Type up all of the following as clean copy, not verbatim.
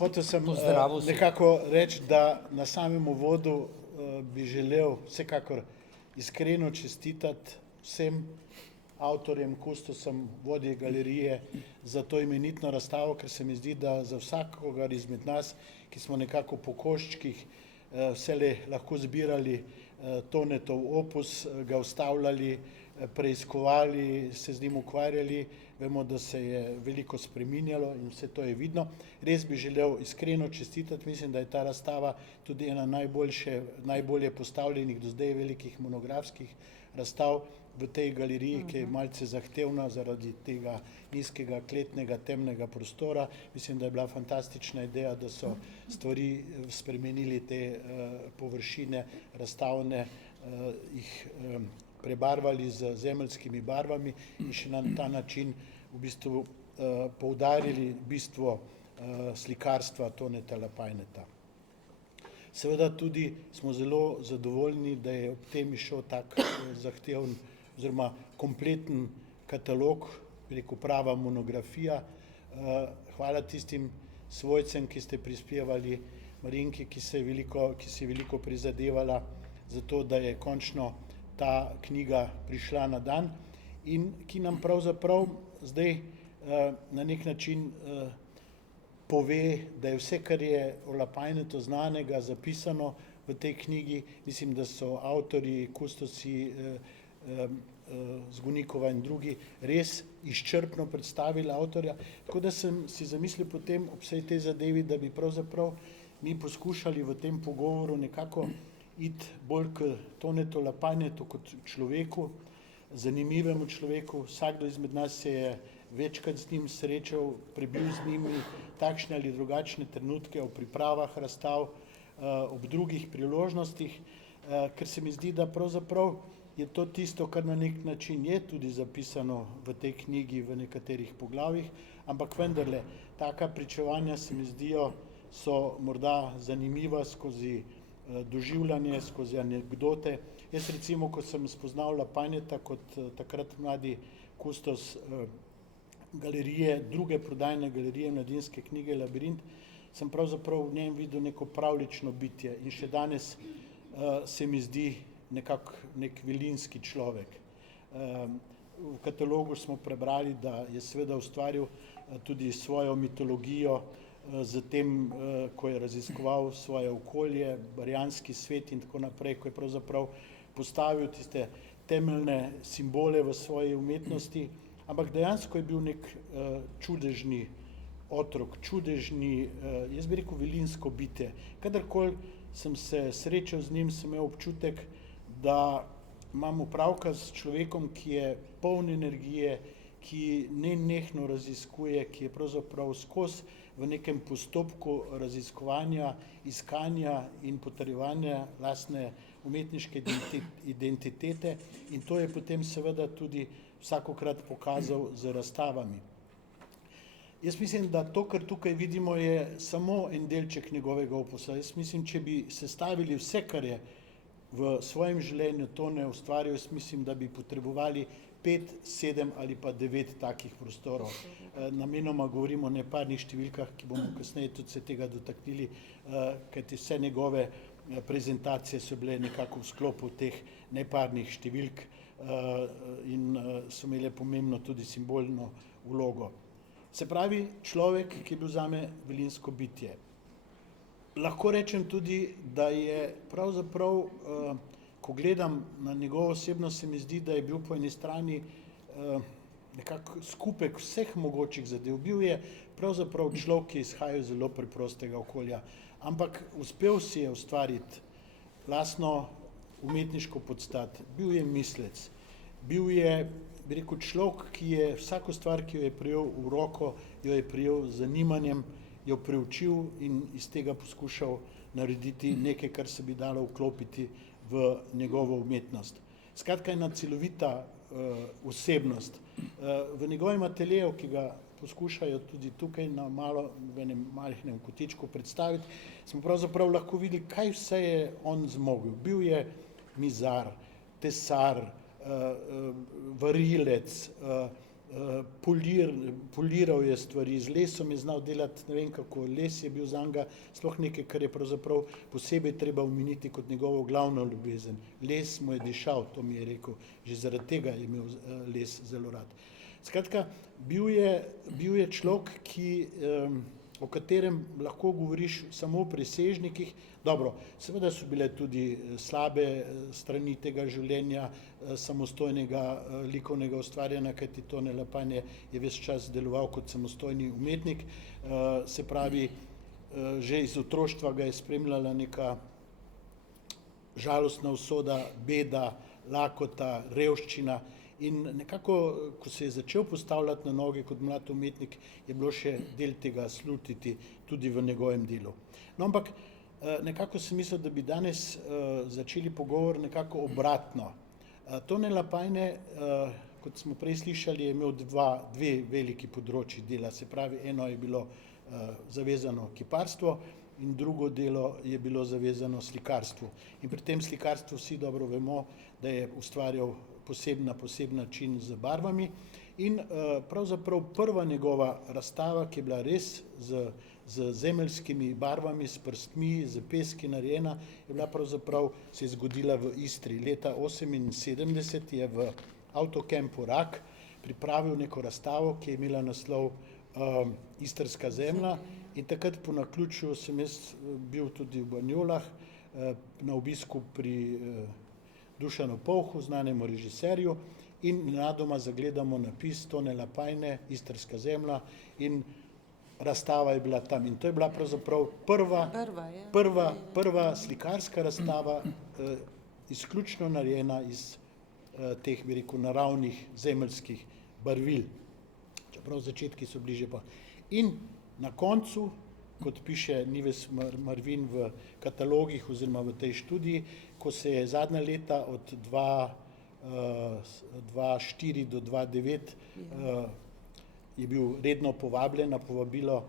Hotel sem Pozdravil si. nekako reči, da na samem uvodu bi želel vsekakor iskreno čestitati vsem avtorjem, kustosom, vodje galerije za to imenitno razstavo, ker se mi zdi, da za vsakogar izmed nas, ki smo nekako po koščkih vselej lahko zbirali Tonetov opus, ga ustavljali, preiskovali, se z njim ukvarjali, vemo, da se je veliko spreminjalo in vse to je vidno. Res bi želel iskreno čestitati, mislim, da je ta razstava tudi ena najbolje postavljenih do zdaj velikih monografskih razstav v tej galeriji, ki je malce zahtevna zaradi tega nizkega kletnega temnega prostora. Mislim, da je bila fantastična ideja, da so stvari spremenili te površine razstavne, jih prebarvali z zemeljskimi barvami in še na ta način v bistvu poudarili bistvo slikarstva Toneta Lapajneta. Seveda tudi smo zelo zadovoljni, da je ob tem išel tak zahteven oziroma kompleten katalog, rekel prava monografija. Hvala tistim svojcem, ki ste prispevali, Marinki, ki si je veliko prizadevala za to, da je končno ta knjiga prišla na dan in ki nam pravzaprav zdaj na nek način pove, da je vse, kar je o Lapajnetu znanega, zapisano v tej knjigi. Mislim, da so avtorji, kustosi, Zgonikova in drugi res izčrpno predstavili avtorja, tako da sem si zamislil potem ob vsej tej zadevi, da bi pravzaprav mi poskušali v tem pogovoru nekako iti bolj k Tonetu Lapajnetu kot človeku, zanimivemu človeku. Vsakdo izmed nas se je večkrat z njim srečal, prebil z njimi takšne ali drugačne trenutke ob pripravah razstav, ob drugih priložnostih, ker se mi zdi, da pravzaprav je to tisto, kar na nek način je tudi zapisano v tej knjigi v nekaterih poglavjih, ampak vendarle, taka pričevanja se mi zdijo, so morda zanimiva skozi doživljanje, skozi anekdote. Jaz recimo, ko sem spoznal Lapajneta kot takrat mladi kustos galerije, druge prodajne galerije Mladinske knjige Labirint, sem pravzaprav v njem videl neko pravljično bitje in še danes se mi zdi nekako nek vilinski človek. V katalogu smo prebrali, da je seveda ustvaril tudi svojo mitologijo, zatem, ko je raziskoval svoje okolje, barjanski svet in tako naprej, ko je pravzaprav postavil tiste temeljne simbole v svoji umetnosti, ampak dejansko je bil nek čudežni otrok, čudežni, jaz bi rekel, vilinsko bitje. Kadarkoli sem se srečal z njim, sem imel občutek, da imam opravka s človekom, ki je poln energije, ki nenehno raziskuje, ki je pravzaprav skozi v nekem postopku raziskovanja, iskanja in potrjevanja lastne umetniške identitete in to je potem seveda tudi vsakokrat pokazal z razstavami. Jaz mislim, da to, kar tukaj vidimo, je samo en delček njegovega opusa. Jaz mislim, če bi sestavili vse, kar je v svojem življenju Tone ustvaril, jaz mislim, da bi potrebovali 5, 7 ali pa 9 takih prostorov. Namenoma govorimo o neparnih številkah, ki bomo kasneje tudi se tega dotaknili, kajti vse njegove prezentacije so bile nekako v sklopu teh neparnih številk in so imele pomembno tudi simbolno vlogo. Se pravi, človek, ki je bil zame vilinsko bitje. Lahko rečem tudi, da je pravzaprav, ko gledam na njegovo osebnost, se mi zdi, da je bil po eni strani nekako skupek vseh mogočih zadev. Bil je pravzaprav človek, ki je izhajal iz zelo preprostega okolja, ampak uspel si je ustvariti lastno umetniško podstat. Bil je mislec, bil je, bi rekel, človek, ki je vsako stvar, ki jo je prijel v roko, jo je prijel z zanimanjem, jo preučil in iz tega poskušal narediti nekaj, kar se bi dalo vklopiti v njegovo umetnost. Skratka, ena celovita osebnost. V njegovem ateljeju, ki ga poskušajo tudi tukaj na v enem malihnem kotičku predstaviti, smo pravzaprav lahko videli, kaj vse je on zmogel. Bil je mizar, tesar, varilec, poliral je stvari, z lesom je znal delati, ne vem kako, les je bil zanj sploh nekaj, kar je pravzaprav posebej treba omeniti kot njegovo glavno ljubezen. Les mu je dišal, to mi je rekel, že zaradi tega je imel les zelo rad. Skratka, bil je človek, o katerem lahko govoriš samo o presežnikih. Dobro, seveda so bile tudi slabe strani tega življenja, samostojnega likovnega ustvarjanja, kajti Tone Lapajne je ves čas deloval kot samostojni umetnik, se pravi, že iz otroštva ga je spremljala neka žalostna usoda, beda, lakota, revščina. In nekako, ko se je začel postavljati na noge kot mlad umetnik, je bilo še del tega slutiti tudi v njegovem delu. No, ampak nekako sem mislil, da bi danes začeli pogovor nekako obratno. Tone Lapajne, kot smo prej slišali, je imel dve veliki področji dela, se pravi, eno je bilo zavezano kiparstvo in drugo delo je bilo zavezano slikarstvu. In pri tem slikarstvu vsi dobro vemo, da je ustvarjal na poseben način z barvami in pravzaprav prva njegova razstava, ki je bila res z zemeljskimi barvami, s prstmi, z peski narejena, je bila pravzaprav, se je zgodila v Istri. Leta 1978 je v Avtokampu Rak pripravil neko razstavo, ki je imela naslov Istrska zemlja, in takrat po naključju sem jaz bil tudi v Banjolah na obisku pri Dušanu Povhu, znanemu režiserju, in nenadoma zagledamo napis Tone Lapajne, Istrska zemlja, in razstava je bila tam. In to je bila pravzaprav prva slikarska razstava, izključno narejena iz teh, bi rekel, naravnih zemeljskih barvil. Čeprav začetki so bili že pa. In na koncu, kot piše Nives Marvin v katalogih oziroma v tej študiji, ko se je zadnja leta od 2004 do 2009 je bil redno povabljen na povabilo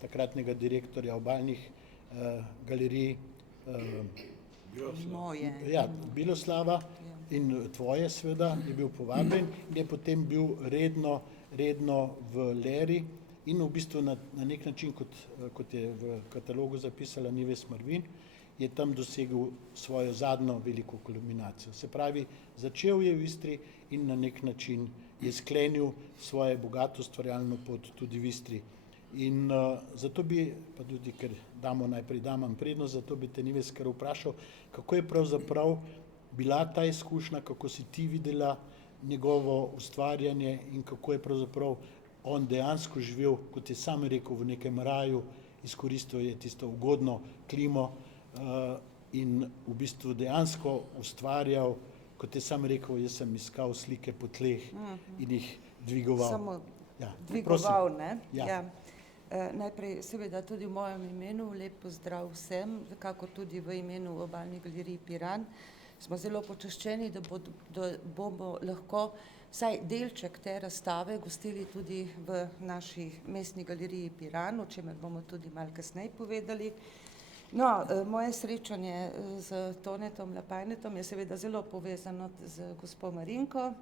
takratnega direktorja obalnih galerij Biloslava in tvoje seveda, je bil povabljen in je potem bil redno v Leri in v bistvu na nek način, kot je v katalogu zapisala Nives Marvin, je tam dosegel svojo zadnjo veliko kulminacijo. Se pravi, začel je v Istri in na nek način je sklenil svoje bogato ustvarjalno pot tudi v Istri. In zato bi, pa tudi ker damo najprej damam prednost, zato bi te Nives kar vprašal, kako je pravzaprav bila ta izkušnja, kako si ti videla njegovo ustvarjanje in kako je pravzaprav on dejansko živel, kot je sam rekel, v nekem raju, izkoristil je tisto ugodno klimo in v bistvu dejansko ustvarjal, kot je sam rekel, jaz sem iskal slike po tleh in jih dvigoval. Samo dvigoval, ne? Ja. Najprej seveda tudi v mojem imenu lep pozdrav vsem, kako tudi v imenu Obalne galerije Piran. Smo zelo počaščeni, da bomo lahko vsaj delček te razstave gostili tudi v naši mestni galeriji Piran, o čemer bomo tudi malo kasneje povedali. No, moje srečanje z Tonetom Lapajnetom je seveda zelo povezano z gospo Marinko.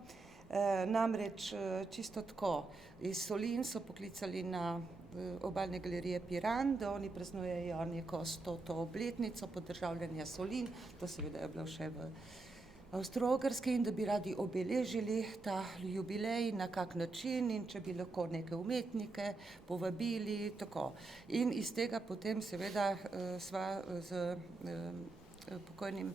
Namreč čisto tako, iz Solin so poklicali na Obalne galerije Piran, da oni praznujejo neko 100. obletnico podržavljanja Solin, to seveda je bilo še v Avstro-Ogrski, in da bi radi obeležili ta jubilej na kak način in če bi lahko neke umetnike povabili, tako. In iz tega potem seveda sva z pokojnim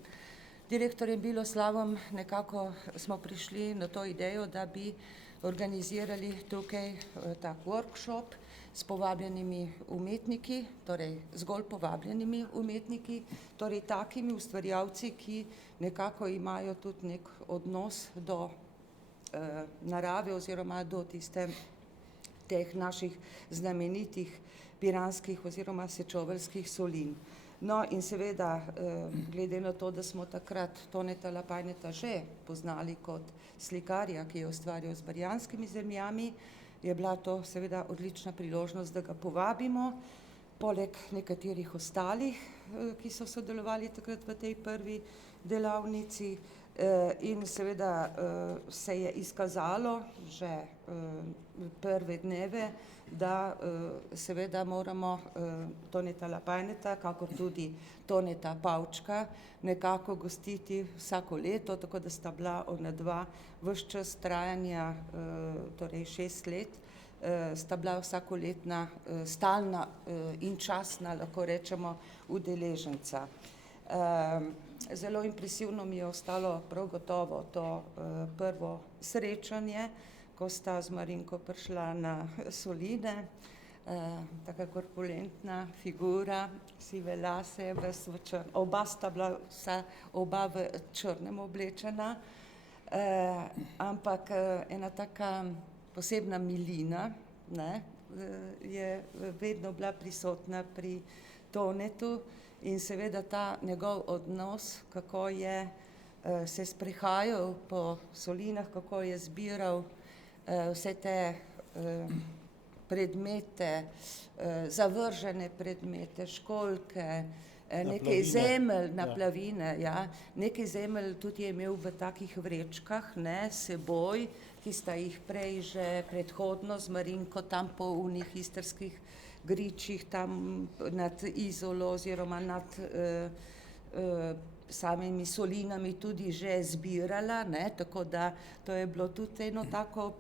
direktorjem Biloslavom nekako smo prišli na to idejo, da bi organizirali tukaj tak workshop s povabljenimi umetniki, torej zgolj povabljenimi umetniki, torej takimi ustvarjalci, ki nekako imajo tudi nek odnos do narave oziroma do teh naših znamenitih piranskih oziroma sečoveljskih solin. No in seveda, glede na to, da smo takrat Toneta Lapajneta že poznali kot slikarja, ki je ustvarjal z barjanskimi zemljami, je bila to seveda odlična priložnost, da ga povabimo, poleg nekaterih ostalih, ki so sodelovali takrat v tej prvi delavnici, In seveda se je izkazalo že prve dneve, da seveda moramo Toneta Lapajneta, kakor tudi Toneta Pavčka, nekako gostiti vsako leto, tako da sta bila ona dva ves čas trajanja, torej 6 let, sta bila vsakoletna, stalna in častna, lahko rečemo, udeleženca. Zelo impresivno mi je ostalo prav gotovo to prvo srečanje, ko sta z Marinko prišla na Soline, taka korpulentna figura, sive lase, oba sta bila oba v črnem oblečena, ampak ena taka posebna milina, ne, je vedno bila prisotna pri Tonetu in seveda ta njegov odnos, kako je se sprehajal po Solinah, kako je zbiral vse te predmete, zavržene predmete, školjke, nekaj zemelj, naplavine, ja, nekaj zemelj tudi je imel v takih vrečkah, ne, seboj, ki sta jih prej že predhodno z Marinko tam po unih istrskih gričih tam nad Izolo oziroma nad samimi Solinami tudi že zbirala, ne, tako da to je bilo tudi eno tako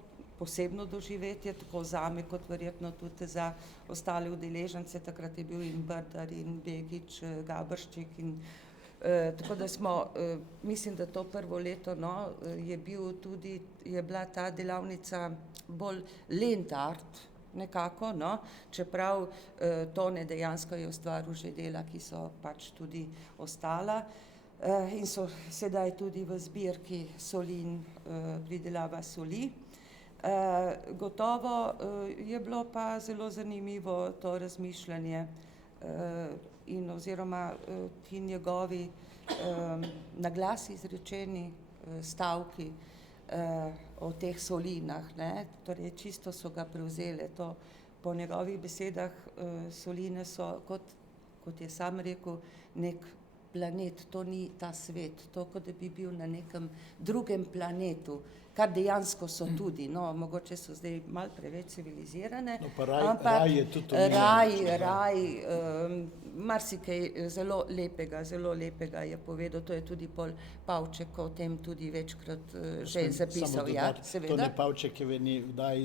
posebno doživetje, tako zame kot verjetno tudi za ostale udeležence, takrat je bil in Brdar in Begić, Gabršček in tako da smo, mislim, da to prvo leto, no, je bila ta delavnica bolj land art nekako, no, čeprav Tone dejansko je ustvaril že dela, ki so pač tudi ostala in so sedaj tudi v zbirki Solin, pridelava soli. Gotovo je bilo pa zelo zanimivo to razmišljanje in oziroma ti njegovi na glas izrečeni stavki o teh Solinah, ne, torej čisto so ga prevzele, to po njegovih besedah Soline so, kot je sam rekel, nek planet, to ni ta svet, to kot da bi bil na nekem drugem planetu, kar dejansko so tudi, no, mogoče so zdaj malo preveč civilizirane, no, pa raj je tudi raj, marsikaj zelo lepega je povedal, to je tudi pol Pavček o tem tudi večkrat že zapisal, ja, seveda. Tone Pavček je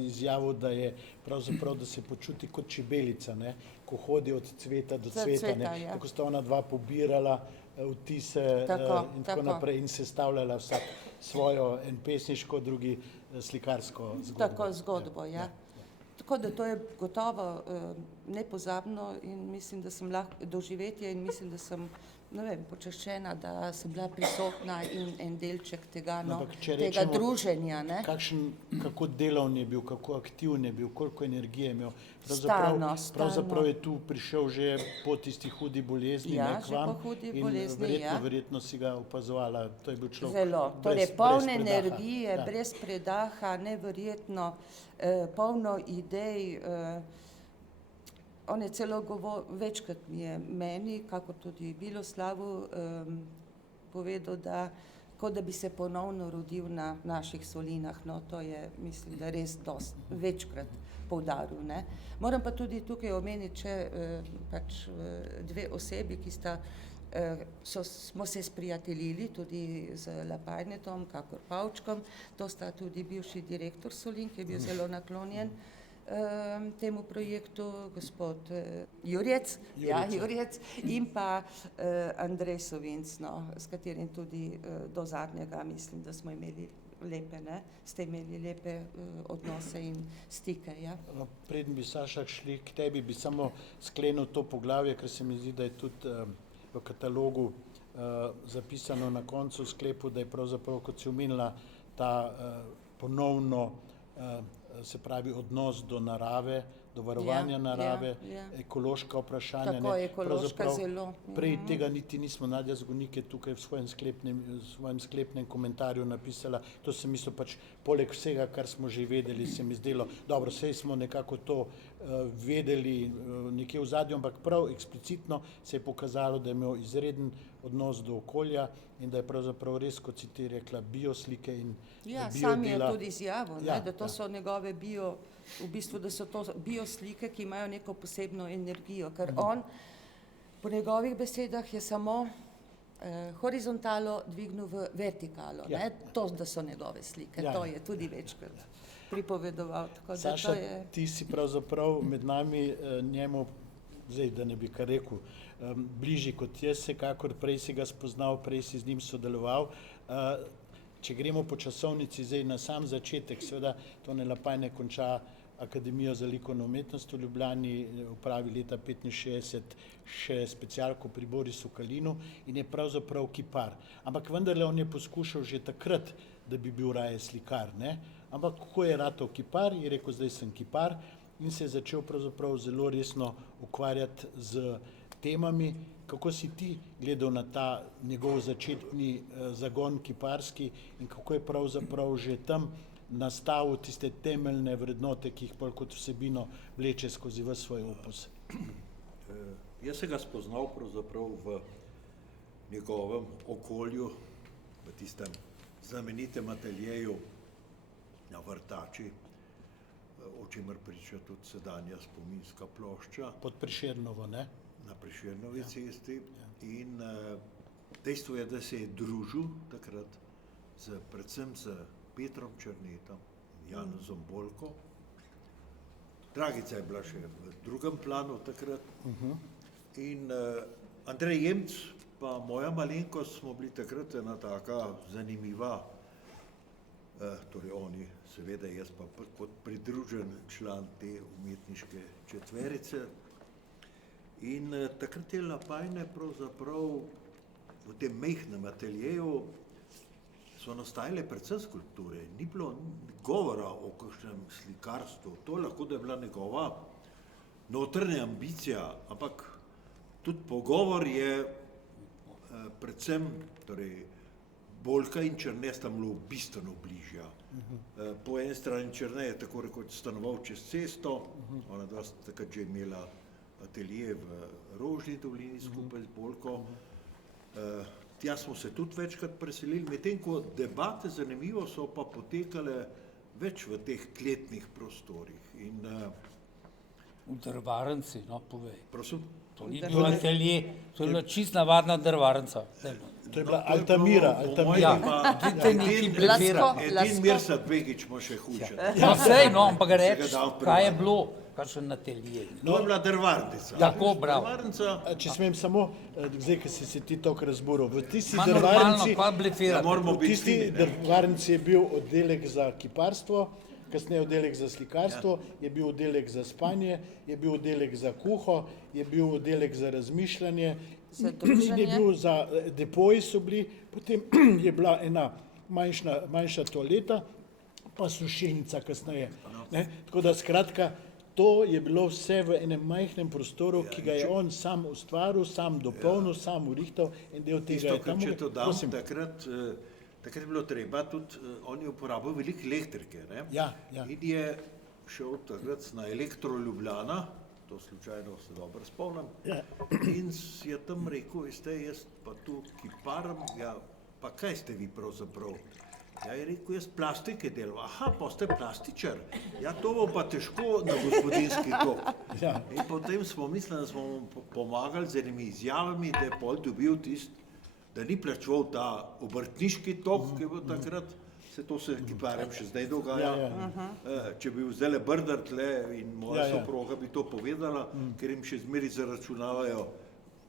izjavil, da je pravzaprav, da se počuti kot čebelica, ne, ko hodi od cveta do cveta, ne, ja. tako sta ona dva pobirala vtise in tako naprej in sestavljala vsak svojo, en pesniško, drugi slikarsko zgodbo. Tako zgodbo, ja. Tako da to je gotovo nepozabno in mislim, da sem lahko doživetje in mislim, da sem, ne vem, počaščena, da sem bila prisotna in en delček tega, no, tega druženja, ne. Kako delovni je bil, kako aktivni je bil, koliko energije je imel. Pravzaprav je tu prišel že po tisti hudi bolezni, ne, k vam, in verjetno si ga opazovala, to je bil človek zelo, torej poln energije, brez predaha, neverjetno, polno idej, on je celo večkrat mi je meni, kako tudi Miloslavu, povedal, da kot da bi se ponovno rodil na naših Solinah, no, to je, mislim, da res večkrat poudaril, ne. Moram pa tudi tukaj omeniti še pač dve osebi, ki sta, smo se sprijateljili tudi z Lapajnetom, kakor Pavčkom, to sta tudi bivši direktor Solin, ki je bil zelo naklonjen temu projektu, gospod Jurjec in pa Andrej Sovinc, no, s katerim tudi do zadnjega mislim, da smo imeli lepe, ne, ste imeli lepe odnose in stike, ja. Preden bi, Saša, šli k tebi, bi samo sklenil to poglavje, ker se mi zdi, da je tudi v katalogu zapisano na koncu v sklepu, da je pravzaprav, kot si omenila, ta ponovno se pravi odnos do narave, do varovanja narave, ekološka vprašanja. Tako, ekološka zelo. Prej tega niti nismo, Nadja Zgonike tukaj v svojem sklepnem komentarju napisala, to sem mislil pač poleg vsega, kar smo že vedeli, se mi zdelo, dobro, saj smo nekako to vedeli nekje v zadju, ampak prav eksplicitno se je pokazalo, da je imel izreden odnos do okolja in da je pravzaprav res, kot si ti rekla, bioslike in Ja, bio sam je dela. tudi izjavil, Ja, da to ja. so njegove v bistvu, da so to bioslike, ki imajo neko posebno energijo, ker on, po njegovih besedah, je samo horizontalo dvignil v vertikalo, Ja. ne? To, da so njegove slike, Ja, to ja. je tudi večkrat pripovedoval, tako da Saša, to je... ti si pravzaprav med nami njemu, zdaj da ne bi kar rekel, bližji kot jaz, vsekakor prej si ga spoznal, prej si z njim sodeloval. Če gremo po časovnici zdaj na sam začetek, seveda Tone Lapajne konča Akademijo za likovno umetnost v Ljubljani, opravi leta 1965 še specialko pri Borisu Kalinu in je pravzaprav kipar. Ampak vendarle on je poskušal že takrat, da bi bil raje slikar, ne? Ampak ko je ratal kipar, je rekel, zdaj sem kipar in se je začel pravzaprav zelo resno ukvarjati z temami. Kako si ti gledal na ta njegov začetni zagon kiparski in kako je pravzaprav že tam nastavil tiste temeljne vrednote, ki jih pol kot vsebino vleče skozi ves svoj opus? Jaz sem ga spoznal pravzaprav v njegovem okolju, v tistem znamenitem ateljeju na Vrtači, o čemer priča tudi sedanja spominska plošča Pod Prešernovo, ne? na Prešernovi cesti. In dejstvo je, da se je družil takrat predvsem z Petrom Černetom in Janezom Bolko. Dragica je bila še v drugem planu takrat. In Andrej Jemc pa moja malenkost smo bili takrat ena taka zanimiva, torej oni, seveda jaz pa kot pridružen član te umetniške četverice. In takrat je Lapajne pravzaprav v tem majhnem ateljeju so nastajale predvsem skulpture. Ni bilo govora o kakšnem slikarstvu. To lahko, da je bila njegova notranja ambicija, ampak tudi pogovor je predvsem, torej Bolka in Černe sta bila bistveno bližja. Po eni strani Černe je tako rekoč stanoval čez cesto, ona dva sta takrat že imela atelje v Rožni dolini skupaj z Bolko. Tja smo se tudi večkrat preselili, medtem ko debate, zanimivo, so pa potekale več v teh kletnih prostorih. In, V drvarnici, no, povej. prosim, To ni bil atelje, to je bila čisto navadna drvarnica. To je bila Altamira. Ja, dajte nekaj blefirati. Edin Mirsad Begić ima še hujše. No, sej, no, ampak Se ga reči, dal kaj je privati. bilo, kakšen atelje. To je bila drvarnica. Tako, bravo. Drvarnica, Če smem samo, zdaj, ko si se ti toliko razburil, v tisti Ma normalno, drvarnici, pa ja, blefirati. moramo v biti tisti fini, ne. drvarnici je bil oddelek za kiparstvo, kasneje oddelek za slikarstvo, je bil oddelek za spanje, je bil oddelek za kuho, je bil oddelek za razmišljanje, Za in je druženje. bil za depoji so bili, potem je bila ena manjša toaleta, pa sušilnica kasneje. Ne? Tako da skratka, to je bilo vse v enem majhnem prostoru, ki ga je on sam ustvaril, sam dopolnil, sam urihtal in del tega Tisto, je tam. če to dam, Prosim. takrat je bilo treba tudi, on je uporabil veliko elektrike, ne? Ja, ja. In je šel takrat na Elektro Ljubljana, to slučajno se dobro spomnim, Ja. in je tam rekel, veste, jaz pa tu kiparam, ja, pa kaj ste vi pravzaprav? Ja, je rekel, jaz plastike delam. Aha, pa ste plastičar. Ja, to bo pa težko na gospodinski tok. Ja. In potem smo mislili, da smo mu pomagali z enimi izjavami, da je pol dobil da ni plačeval ta obrtniški tok, ki je bil takrat, to se kiparjem še zdaj dogaja. Če bi vzeli Brdar tle in moja soproga bi to povedala, ker jim še zmeri zaračunavajo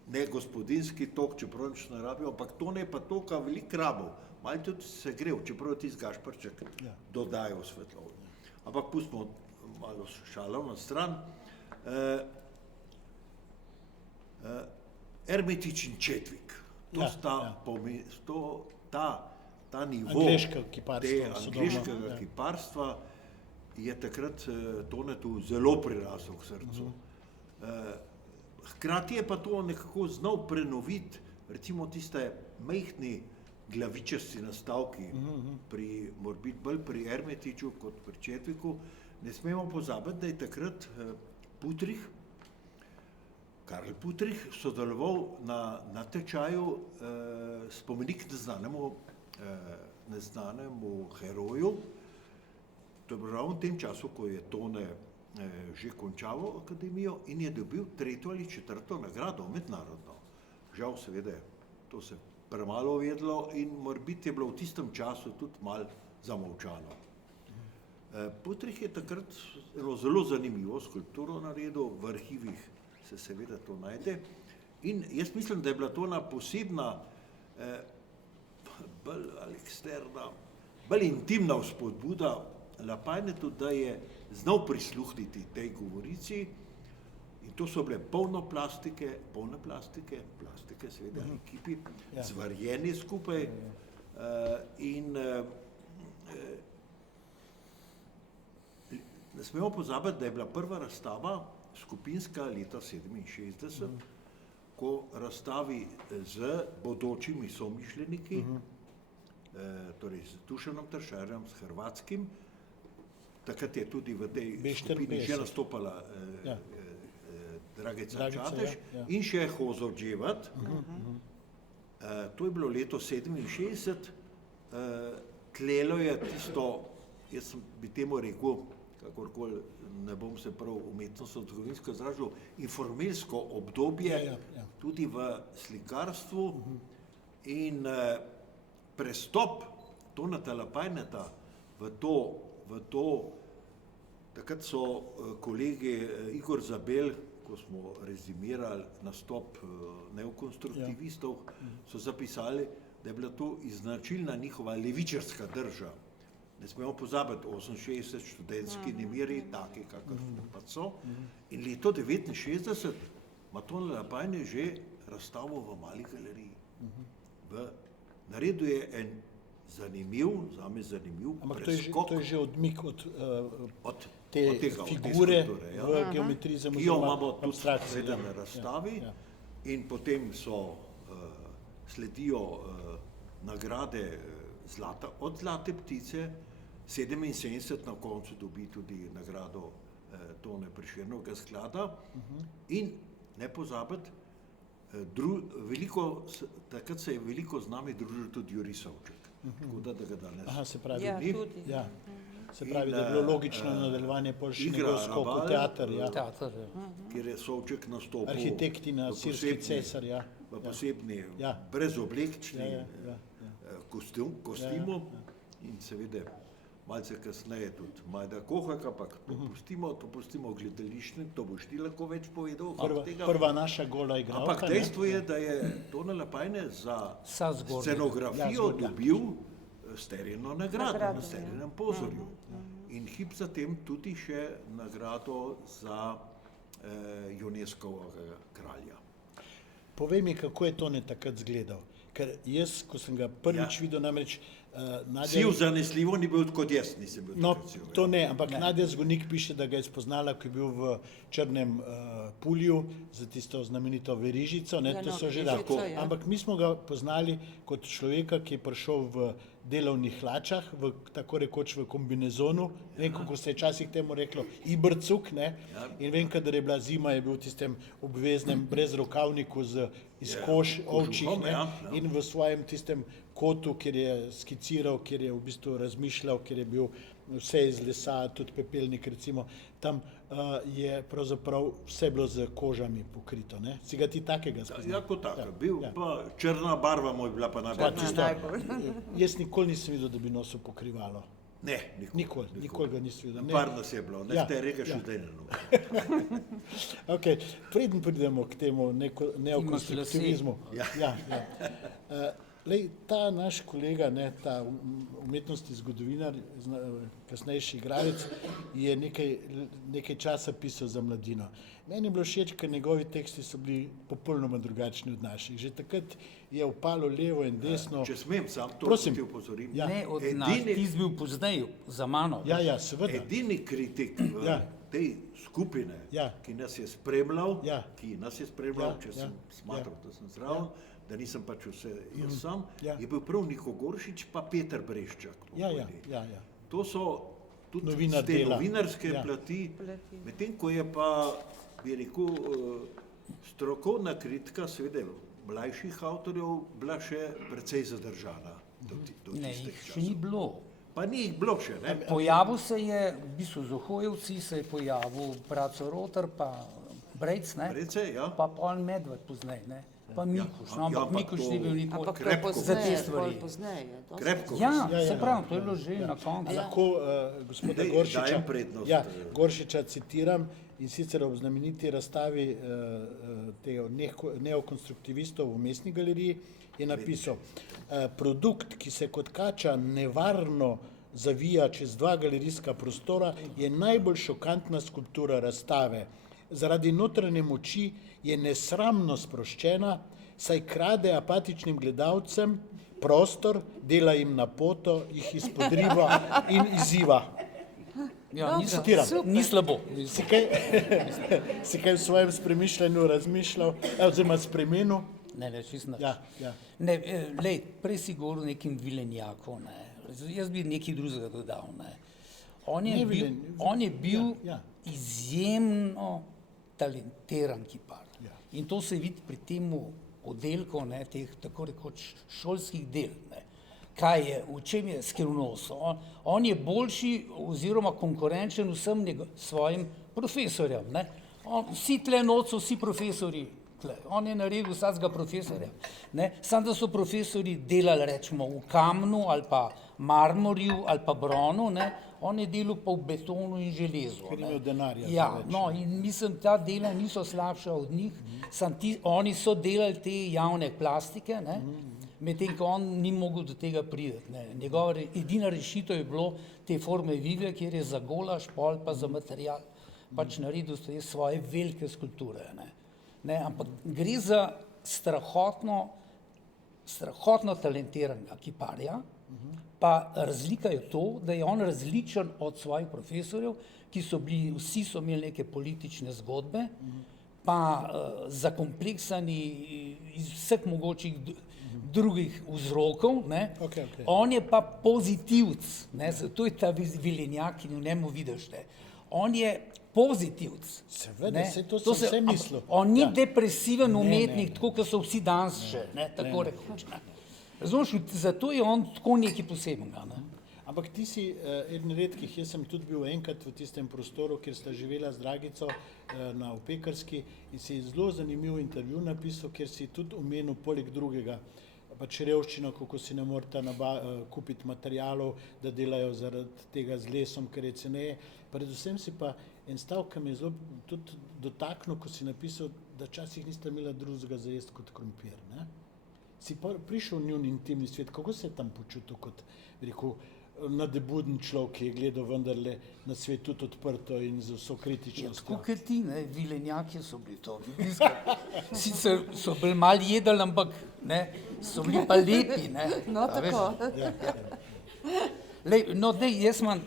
ne gospodinski tok, čeprav nič ne rabijo, ampak to ne pa toka veliko rabov. Malo tudi se grev, čeprav je tisti Gašperček dodajal svetlovo. Ampak pustimo malo šalo na stran. Ermetič in Četvik. To sta ta nivo angleškega kiparstva je takrat Tonetu zelo prirasel k srcu. Hkrati je pa to nekako znal prenoviti, recimo tiste majhni glavičasti nastavki, morbiti bolj pri Ermetiču kot pri Četviku. Ne smemo pozabiti, da je takrat Putrih, Karl Putrih, sodeloval na natečaju spomenik neznanemu heroju. To je bilo ravno v tem času, ko je Tone že končal akademijo in je dobil 3. ali 4. nagrado mednarodno. Žal, seveda, to se premalo vedelo in morbiti je bilo v tistem času tudi malo zamolčano. Putrih je takrat zelo zanimivo skulpturo naredil, v arhivih se seveda to najde in jaz mislim, da je bila to ena posebna, bolj ali eksterna, bolj intimna vzpodbuda Lapajnetu, da je znal prisluhniti tej govorici in to so bile polne plastike, seveda ekipi, zvarjeni skupaj in ne smemo pozabiti, da je bila prva razstava skupinska leta 67, ko razstavi z bodočimi somišljeniki, torej z Dušanom Tršarjem, s Hrvatskim, takrat je tudi v tej skupini že nastopala Dragica Čatež in še Hozo Dževat. To je bilo leto 67, tlelo je tisto, jaz bi temu rekel, kakorkoli ne bom se prav umetnostno zgodovinsko izražal, informelsko obdobje tudi v slikarstvu in prestop Toneta Lapajneta v to, takrat so kolegi Igor Zabel, ko smo rezimirali nastop neokonstruktivistov, so zapisali, da je bila to značilna njihova levičarska drža. Ne smemo pozabiti, 68 študentski nemiri, taki, kakor pa so. In leto 69 ima Tone Lapajne že razstavo v Mali galeriji. Naredil je en zame zanimiv preskok. To je že odmik od te figure v geometriji za ki jo imamo tudi na razstavi in potem sledijo nagrade od Zlate ptice, 77 na koncu dobi tudi nagrado Tone Prešernovega sklada in ne pozabiti, takrat se je veliko z nami družil tudi Jurij Savček, tako da ga danes ni. Se pravi, da je bilo logično nadaljevanje še njegov skok v teater. Kjer je Savček nastopil arhitektina, sirski cesar. V posebni brezoblečni kostimu in seveda malce kasneje tudi Majda Kohak, ampak to pustimo gledališčnim, to boš ti lahko več povedal. Prva naša gola igralka. Ampak dejstvo je, da je Tone Lapajne za scenografijo dobil Sterijino nagrado na Sterijinem pozorju. In hip zatem tudi še nagrado za Joneskovega kralja. Povej mi, kako je Tone takrat izgledal. Ker jaz, ko sem ga prvič videl, namreč Siv zanesljivo ni bil kot jaz, nisem bil takrat siv. To ne, ampak Nadja Zgonik piše, da ga je spoznala, ko je bil v Črnem Pulju za tisto znamenito verižico, to so že lahko. Ampak mi smo ga poznali kot človeka, ki je prišel v delovnih hlačah, tako rekoč v kombinezonu, vem, kako se je časih temu reklo, ibrcuk, in vem, kadar je bila zima, je bil v tistem obveznem brezrokavniku iz kož ovčjih in v svojem tistem kotu, kjer je skiciral, kjer je v bistvu razmišljal, kjer je bil vse iz lesa, tudi pepelnik recimo, tam je pravzaprav vse bilo z kožami pokrito. Si ga ti takega spoznal? Ja, kot tako. Bil pa črna barva mu je bila pa najbolj. Jaz nikoli nisem videl, da bi nosil pokrivalo. Ne, nikoli ga nisem videl. Par nas je bilo, ne te reke še zdaj. Ok, preden pridemo k temu neokonstruktivizmu. Ta naš kolega, ta umetnostni zgodovinar, kasnejši igralec, je nekaj časa pisal za Mladino. Meni je bilo všeč, ker njegovi teksti so bili popolnoma drugačni od naših. Že takrat je upalo levo in desno. Če smem sam to ti upozorim. Ne od nas, ti si bil poznej za mano. Ja, seveda. Edini kritik v tej skupine, ki nas je spremljal, če sem smatral, da sem zraven, da nisem pač vse jaz sam, je bil prav Niko Goršič pa Peter Breščak. To so tudi Novinar z te dela. novinarske Ja. plati, medtem ko je pa, bi rekel, strokovna kritika, seveda mlajših avtorjev, bila še precej zadržana do Ne, tistih jih še ni časov. bilo. Pa ni jih bilo še, ne? Pojavil se je, v bistvu Zohojevci se je pojavil, Braco Rotar, pa Brejc, ne? Rece, ja. Pa Pol Medved poznej, ne? Pa Mikuš, no, ja, ampak pa Mikuš to- ni bil nikoli. Ampak to Krepko. Za te pozneje, stvari. bolj pozneje. dosti Krepko. Ja, Ja, se ja, pravi, to je bilo že na koncu. Lahko gospoda Daj, Goršiča, dajem prednost. ja, Goršiča citiram in sicer ob znameniti razstavi neokonstruktivistov v Mestni galeriji je napisal, produkt, ki se kot kača nevarno zavija čez dva galerijska prostora, je najbolj šokantna skulptura razstave. Zaradi notranje moči je nesramno sproščena, saj krade apatičnim gledalcem prostor, dela jim napoto, jih izpodriva in izziva. Ja, Dobro, ni, super. ni slabo. Si kaj v svojem spremišljanju razmišljal, oziroma spremenil? Ne, čisto nič. Ja. Ne, lej, prej si govoril o nekem Vilenjaku, ne. Jaz bi nekaj drugega dodal, ne. On je bil ja. izjemno talentiran kipar. Ja. In to se vidi pri tem oddelku, ne, teh tako rekoč šolskih del. Ne. Kaj je, v čem je skrivnost? On je boljši oziroma konkurenčen vsem svojim profesorjem. Ne. Vsi tle noč so vsi profesorji. On je naredil vsakega profesorja. Sam da so profesori delali rečemo v kamnu ali pa marmorju ali pa bronu, ne. On je delal pa v betonu in železu. Ker je imel denarja. Ja, no in mislim, ta dela niso slabša od njih, oni so delali te javne plastike, ne, medtem ko on ni mogel do tega priti. Ne. Njegova edina rešitev je bilo te forme vive, kjer je za golaž, pol pa za material, pač naredil te svoje velike skulpture. Ne, ampak gre za strahotno talentiranega kiparja, pa razlika je to, da je on različen od svojih profesorjev, ki so bili, vsi so imeli neke politične zgodbe, pa zakompleksani iz vseh mogočih drugih vzrokov, ne. Okay. On je pa pozitivc, ne, zato je ta Vilenjak, ki v njemu vidiš, ne. On je pozitivc. Seveda, saj to sem vse mislil. On ni Ja. depresiven umetnik, Ne. tako kot so vsi danes še, ne, tako rekoč. Ne. Razumeš, zato je on tako nekaj posebnega. Ne. Ampak ti si eden redkih, jaz sem tudi bil enkrat v tistem prostoru, kjer sta živela z Dragico na Opekarski in si zelo zanimiv intervju napisal, kjer si tudi omenil poleg drugega, pač revščino, kako si ne morete kupiti materialov, da delajo zaradi tega z lesom, ker je ceneje. Predvsem si pa en stavek, ki me je zelo tudi dotaknil, ko si napisal, da včasih niste imeli drugega za jesti kot krompir. Ne? Si prišel v njun intimni svet, kako se je tam počutil kot, bi rekel, nadebuden človek, ki je gledal vendarle na svet tudi odprto in z vso kritičnostjo. Tako kot ti, ne, Vilenjaki so bili to. Sicer so bili malo jedli, ampak ne, so bili pa lepi. Ne. No, A veš? tako. Lej, no, dej, jaz imam,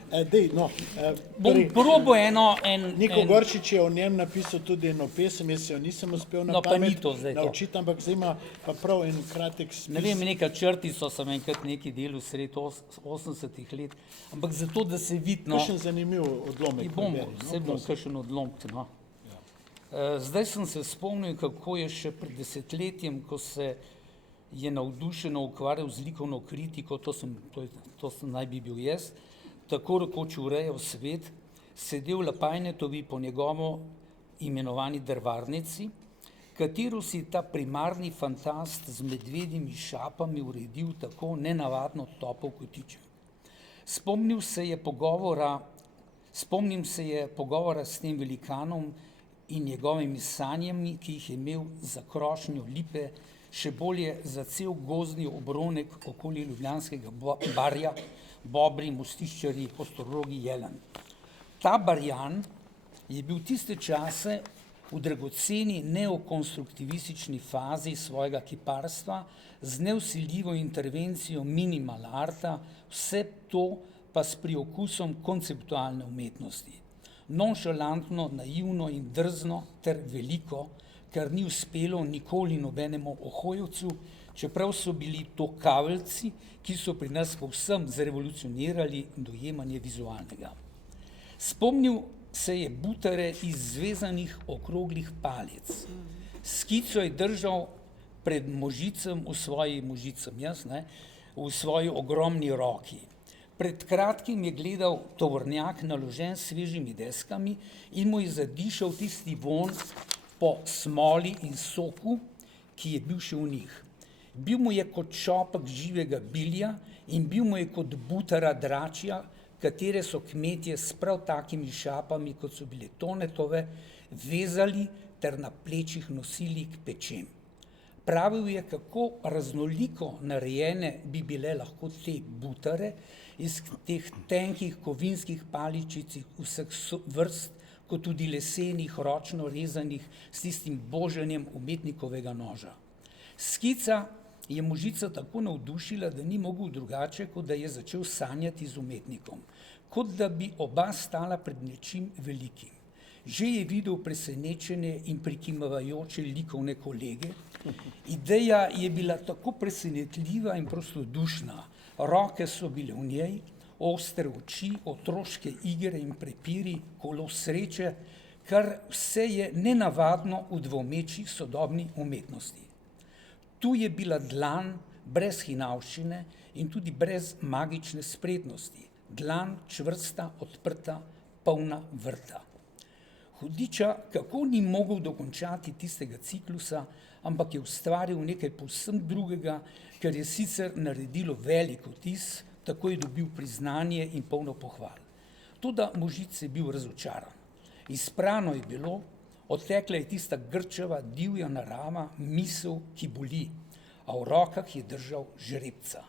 bom Torej, probo Niko Goršič je o njem napisal tudi eno pesem, jaz se jo nisem uspel na No, pa ni pamet to zdaj to. naučiti, ampak zdaj ima pa prav en kratek spis. ne vem, neka črtico sem enkrat nekaj delal sred 80-ih let, ampak zato, da se vidi, no, Kakšen zanimiv odlomek. preberi, no, vse bom prosim. kakšen odlomek, no. Zdaj sem se spomnil, kako je še pred desetletjem, ko se je navdušeno ukvarjal z likovno kritiko, to sem naj bi bil jaz, tako rekoč urejal svet, sedel v Lapajnetovi po njegovo imenovani drvarnici, katero si ta primarni fantast z medvedjimi šapami uredil tako nenavadno topel kotiček. Spomnim se je pogovora s tem velikanom in njegovimi sanjami, ki jih je imel za krošnjo lipe, še bolje za cel gozdni obronek okoli ljubljanskega barja, bobri, mostiščari, postorogi, jelen. Ta barjan je bil tiste čase v dragoceni neokonstruktivistični fazi svojega kiparstva z nevsiljivo intervencijo minimal arta, vse to pa s priokusom konceptualne umetnosti. Nonšalantno, naivno in drzno ter veliko, kar ni uspelo nikoli nobenemu ohojevcu, čeprav so bili to kaveljci, ki so pri nas povsem zrevolucionirali dojemanje vizualnega. Spomnil se je butare iz zvezanih okroglih palic. Skico je držal pred možicem v svoji ogromni roki. Pred kratkim je gledal tovornjak naložen s svežimi deskami in mu je zadišal tisti von po smoli in soku, ki je bil še v njih. Bil mu je kot šopek živega bilja in bil mu je kot butara dračja, katere so kmetje s prav takimi šapami, kot so bile Tonetove, vezali ter na plečih nosili k pečem. Pravil je, kako raznoliko narejene bi bile lahko te butare iz teh tenkih kovinskih paličic vseh vrst, kot tudi lesenih, ročno rezanih s tistim božanjem umetnikovega noža. Skica je Možica tako navdušila, da ni mogel drugače, kot da je začel sanjati z umetnikom, kot da bi oba stala pred nečim velikim. Že je videl presenečenje in prikimavajoče likovne kolege. Ideja je bila tako presenetljiva in prostodušna. Roke so bile v njej, ostre oči, otroške igre in prepiri, kolo sreče, kar vse je nenavadno v dvomečih sodobni umetnosti. Tu je bila dlan brez hinavščine in tudi brez magične spretnosti. Dlan čvrsta, odprta, polna vrta. Hudiča kako ni mogel dokončati tistega ciklusa, ampak je ustvaril nekaj povsem drugega, ker je sicer naredilo velik vtis, tako je dobil priznanje in polno pohval. Toda Možic je bil razočaran. Izprano je bilo, odtekla je tista grčeva, divja narava, misel, ki boli, a v rokah je držal žrebca.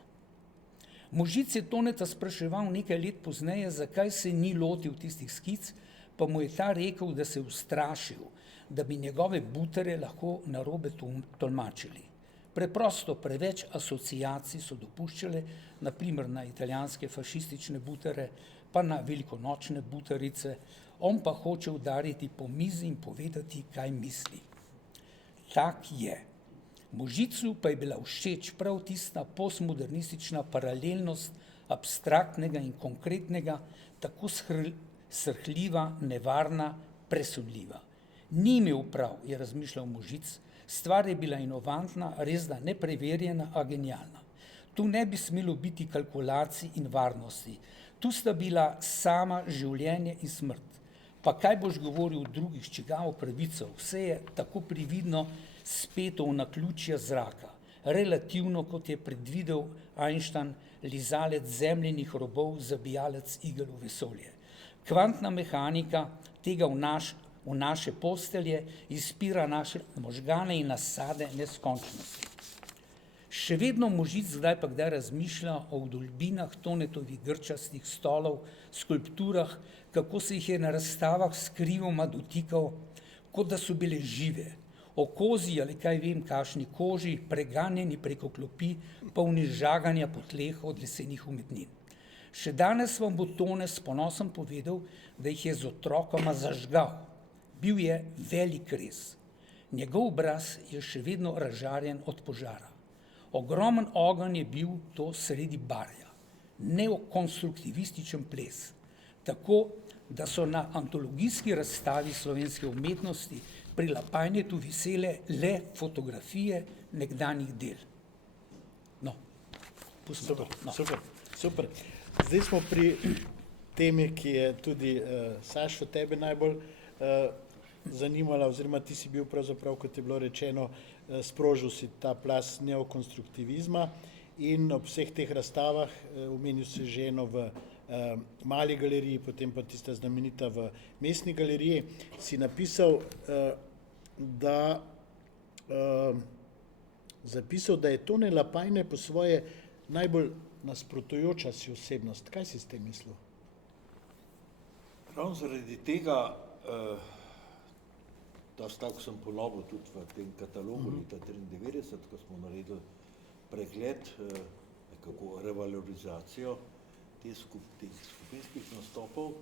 Možic je Toneta spraševal nekaj let pozneje, zakaj se ni lotil tistih skic, pa mu je ta rekel, da se je ustrašil, da bi njegove butare lahko narobe tolmačili. Preprosto preveč asociacij so dopuščale, naprimer na italijanske fašistične butare, pa na velikonočne butarice, on pa hoče udariti po mizi in povedati, kaj misli. Tak je. Možicu pa je bila všeč prav tista postmodernistična paralelnost abstraktnega in konkretnega, tako srhljiva, nevarna, presodljiva. Ni imel prav, je razmišljal Možic, stvar je bila inovantna, res da nepreverjena, a genialna. Tu ne bi smelo biti kalkulacij in varnosti. Tu sta bila sama življenje in smrt. Pa kaj boš govoril o drugih, čigavo pravico? Vse je tako prividno speto v naključja zraka. Relativno, kot je predvidel Einstein, lizalec zemljenih robov, zabijalec igel v vesolje. Kvantna mehanika tega v naše postelje izpira naše možgane in nasade neskončnosti. Še vedno Možic zdaj pa kdaj razmišlja o vdolbinah Tonetovih grčastih stolov, skulpturah, kako se jih je na razstavah skrivoma dotikal, kot da so bile žive, o kozi ali kaj vem kakšni koži, preganjeni preko klopi, polni žaganja po tleh od lesenih umetnin. Še danes vam bo Tone s ponosom povedal, da jih je z otrokoma zažgal. Bil je velik res. Njegov obraz je še vedno razžarjen od požara. Ogromen ogenj je bil to sredi Barja. Neokonstruktivističen ples. Tako, da so na antologijski razstavi slovenske umetnosti pri Lapajnetu visele le fotografije nekdanjih del. No, pustimo to. Super. Zdaj smo pri temi, ki je tudi Sašo tebe najbolj zanimala, oziroma ti si bil pravzaprav, kot je bilo rečeno, sprožil si ta plaz neokonstruktivizma in ob vseh teh razstavah, omenil si že eno v Mali galeriji, potem pa tista znamenita v Mestni galeriji, si napisal, zapisal, da je Tone Lapajne po svoje najbolj nasprotujoča si osebnost. Kaj si s tem mislil? Ravno zaradi tega, ta stavek sem ponovil tudi v tem katalogu leta 1993, ko smo naredili pregled, nekako revalorizacijo teh skupinskih nastopov.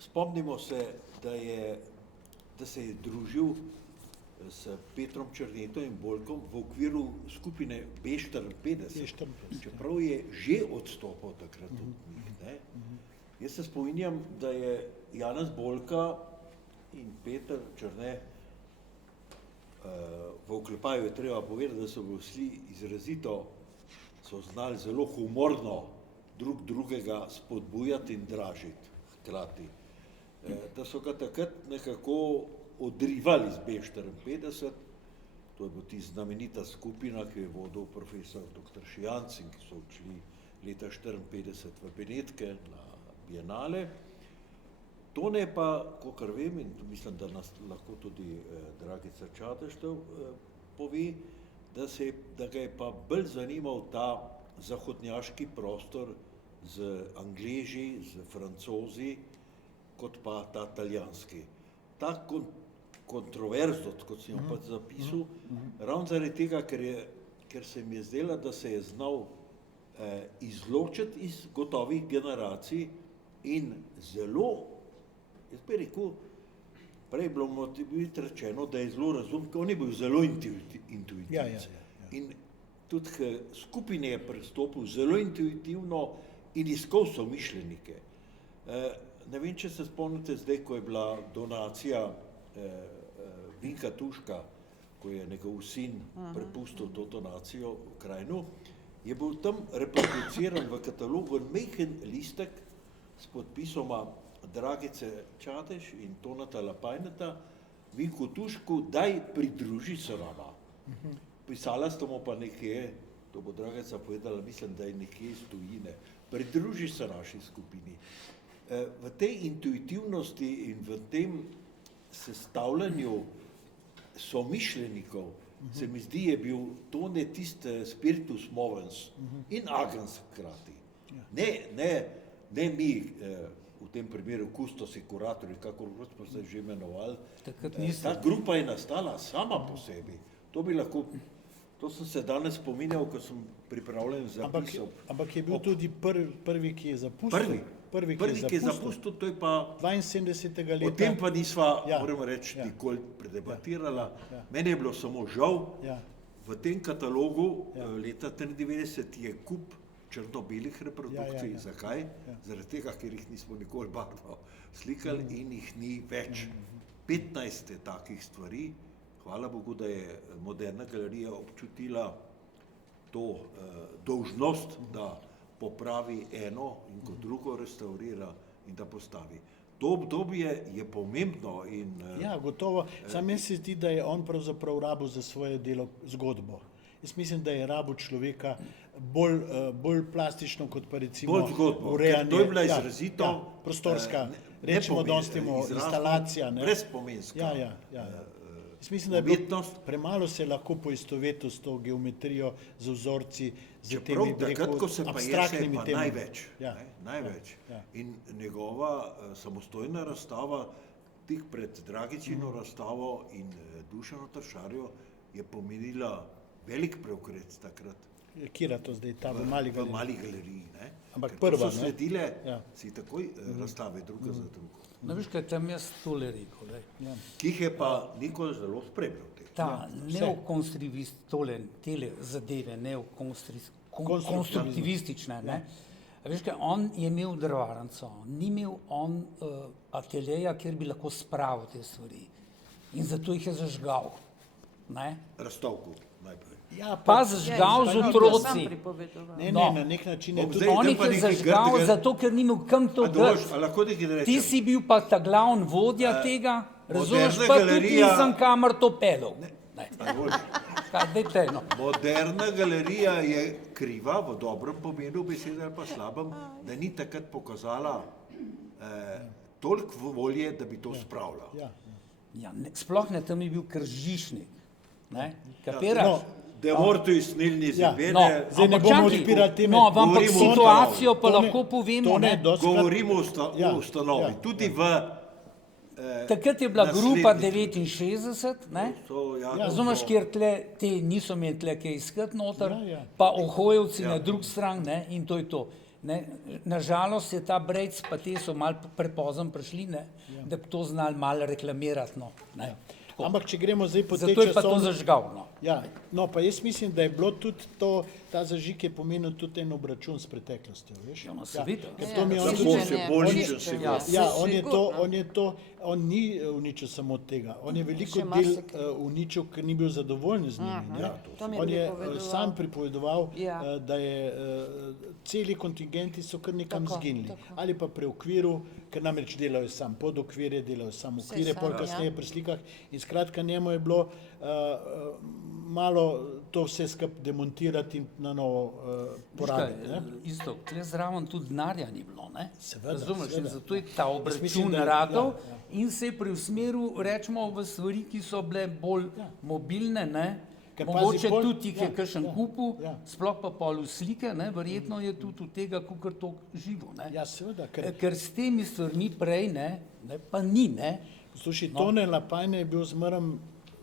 Spomnimo se, da se je družil s Petrom Černetom in Bolkom v okviru skupine B54, čeprav je že odstopal takrat od njih. Jaz se spominjam, da je Janez Bolka in Peter Černe, v oklepaju je treba povedati, da so vsi izrazito, so znali zelo humorno drug drugega spodbujati in dražiti hkrati. Da so ga takrat nekako odrivali z B54, to je bila tista znamenita skupina, ki je vodil profesor dr. Šijanc in ki so odšli leta 1954 v Benetke na Bienale. Tone pa, kakor vem, in mislim, da nas lahko tudi Dragica Čadežtev pove, da ga je pa bolj zanimal ta zahodnjaški prostor z Angleži, z Francozi, kot pa ta italijanski. Ta kontroverznost, kot sem jo pač zapisal, ravno zaradi tega, ker se mi je zdela, da se je znal izločiti iz gotovih generacij in zelo, jaz bi rekel, prej je bilo rečeno, da je zelo razumljiv, on je bil zelo intuitivni. In tudi k skupini je pristopil zelo intuitivno in iskal somišljenike. Ne vem, če se spomnite zdaj, ko je bila donacija Vinka Tuška, ko je njegov sin prepustil to donacijo v Krajinu, je bil tam reproduciran v katalogu majhen listek s podpisoma Dragice Čadež in Toneta Lapajneta, Vinku Tušku, daj pridruži se nama. Pisala sta mu pa nekje, to bo Dragica povedala, mislim, da je nekje iz tujine, pridruži se naši skupini. V tej intuitivnosti in v tem sestavljanju somišljenikov se mi zdi, je bil Tone tiste spiritus movens in agens hkrati. Ne mi, v tem primeru kustosi, kuratorji, kakor smo se že imenovali. Ta grupa je nastala sama po sebi. To sem se danes spominjal, ko sem pripravljen zapisal. Ampak je bil tudi prvi, ki je zapustil. Prvi, ki je zapustil, to je pa 72. leta. O tem pa nisva, moramo reči, nikoli predebatirala. Meni je bilo samo žal, v tem katalogu leta 1993 je kup črno-belih reprodukcij. Zakaj? Zaradi tega, ker jih nismo nikoli barvno slikali in jih ni več. 15 takih stvari. Hvala Bogu, da je Moderna galerija občutila to dolžnost, da popravi eno in kot drugo restaurira in da postavi. To obdobje je pomembno in... Ja, gotovo. Sam meni se zdi, da je on pravzaprav rabil za svoje delo zgodbo. Jaz mislim, da je rabil človeka bolj plastično, kot pa recimo urejanje. To je bila izrazito... prostorska, rečemo dostimo, instalacija. Brezpomenska. Jaz mislim, da je bilo premalo se lahko poistovetiti s to geometrijo, z vzorci, z temi abstraktnimi temami. Največ. In njegova samostojna razstava, tik pred Dragicino razstavo in Dušano Tršarjo, je pomenila velik preokret takrat. Kjera to zdaj, ta v Mali galeriji? V Mali galeriji, ne. Ampak prva, ne? So sledile si takoj razstave druga za drugo. No, veš, kaj tam jaz tole rekel, ki jih je pa Nikol zelo spremljal. Ta tele zadeve, konstruktivistične, ne. Veš, kaj, on je imel drvarnico, ni imel on ateljeja, kjer bi lahko spravil te stvari. In zato jih je zažgal, ne. Razstavku, najprej. Pa zažgal z otroci. Ne, na nek način je tudi... On jih je zažgal, zato ker ni imel kam to dati. Ti si bil pa ta glavni vodja tega, razumeš, pa tudi nisem kamor to pelil. Moderna galerija je kriva, v dobrem pomenu besede ali pa slabem, da ni takrat pokazala toliko volje, da bi to spravila. Sploh ne, tam je bil kržišnik. Kapiraš? Da morate snilni zibene. Zdaj ne bomo odpirali teme. No, ampak situacijo pa lahko povemo. Govorimo o ustanovi. Tudi v... Takrat je bila grupa 69, ne? Razumeš, kjer te niso imeli tle kaj iskati noter, pa ohojevci na drug stran, ne? In to je to. Nažalost je ta Brejc, pa te so malo prepozno prišli, ne? Da bi to znali malo reklamirati, no. Ampak če gremo zdaj po tej časovni... Zato je pa to zažgal, no. Ja, no pa jaz mislim, da je bilo tudi to ta zažig je pomenil tudi en obračun s preteklostjo, veš? Ja, no, seveda. ker to mi je on Tako tudi- se bolj sigurno. Ja, Sigurno. on ni uničil samo tega, on je veliko Še del marsikaj. uničil, ker ni bil zadovoljen z njimi. Ne? To mi je On je pripovedoval. sam pripovedoval, Ja. da je celi kontingenti so kar nekam Tako, zginili. tako. Ali pa pri okviru, ker namreč delajo sam pod okvirje, delajo sam Vse okvire, sam, pol ja. kasneje pri slikah. In skratka, njemu je bilo malo to vse skupaj demontirati in na novo porabiti. Ne? Isto, tle zraven tudi denarja ni bilo, ne? Seveda, Razumeš, seveda. in zato je ta Jaz mislim, obračun da- ratov ja. in se je preusmeril, rečemo, v stvari, ki so bile bolj mobilne, ne? Ker Mogoče pazi, pol- tudi jih je ja, kakšen ja, kupil, ja. sploh pa pol v slike, ne? Verjetno je tudi od tega kukar to živo, ne? Ja, seveda, ker Ker s temi stvarmi prej, ne, pa ni, ne? poslušaj, Tone Lapajne je bil zmeraj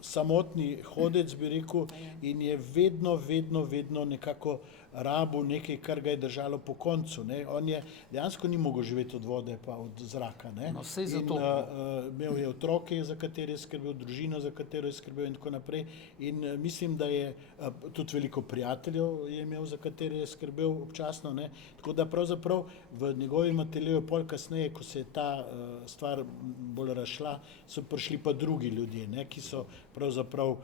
samotni hodec, bi rekel, in je vedno nekako rabil nekaj, kar ga je držalo po koncu. Ne. On je dejansko ni mogel živeti od vode pa od zraka. Ne. No, saj In, zato. imel je otroke, za katere je skrbel, družino, za katero je skrbel in tako naprej. In mislim, da je tudi veliko prijateljev je imel, za katere je skrbel občasno. Ne. Tako da pravzaprav v njegovem ateljeju pol kasneje, ko se je ta stvar bolj razšla, so prišli pa drugi ljudje, ne, ki so pravzaprav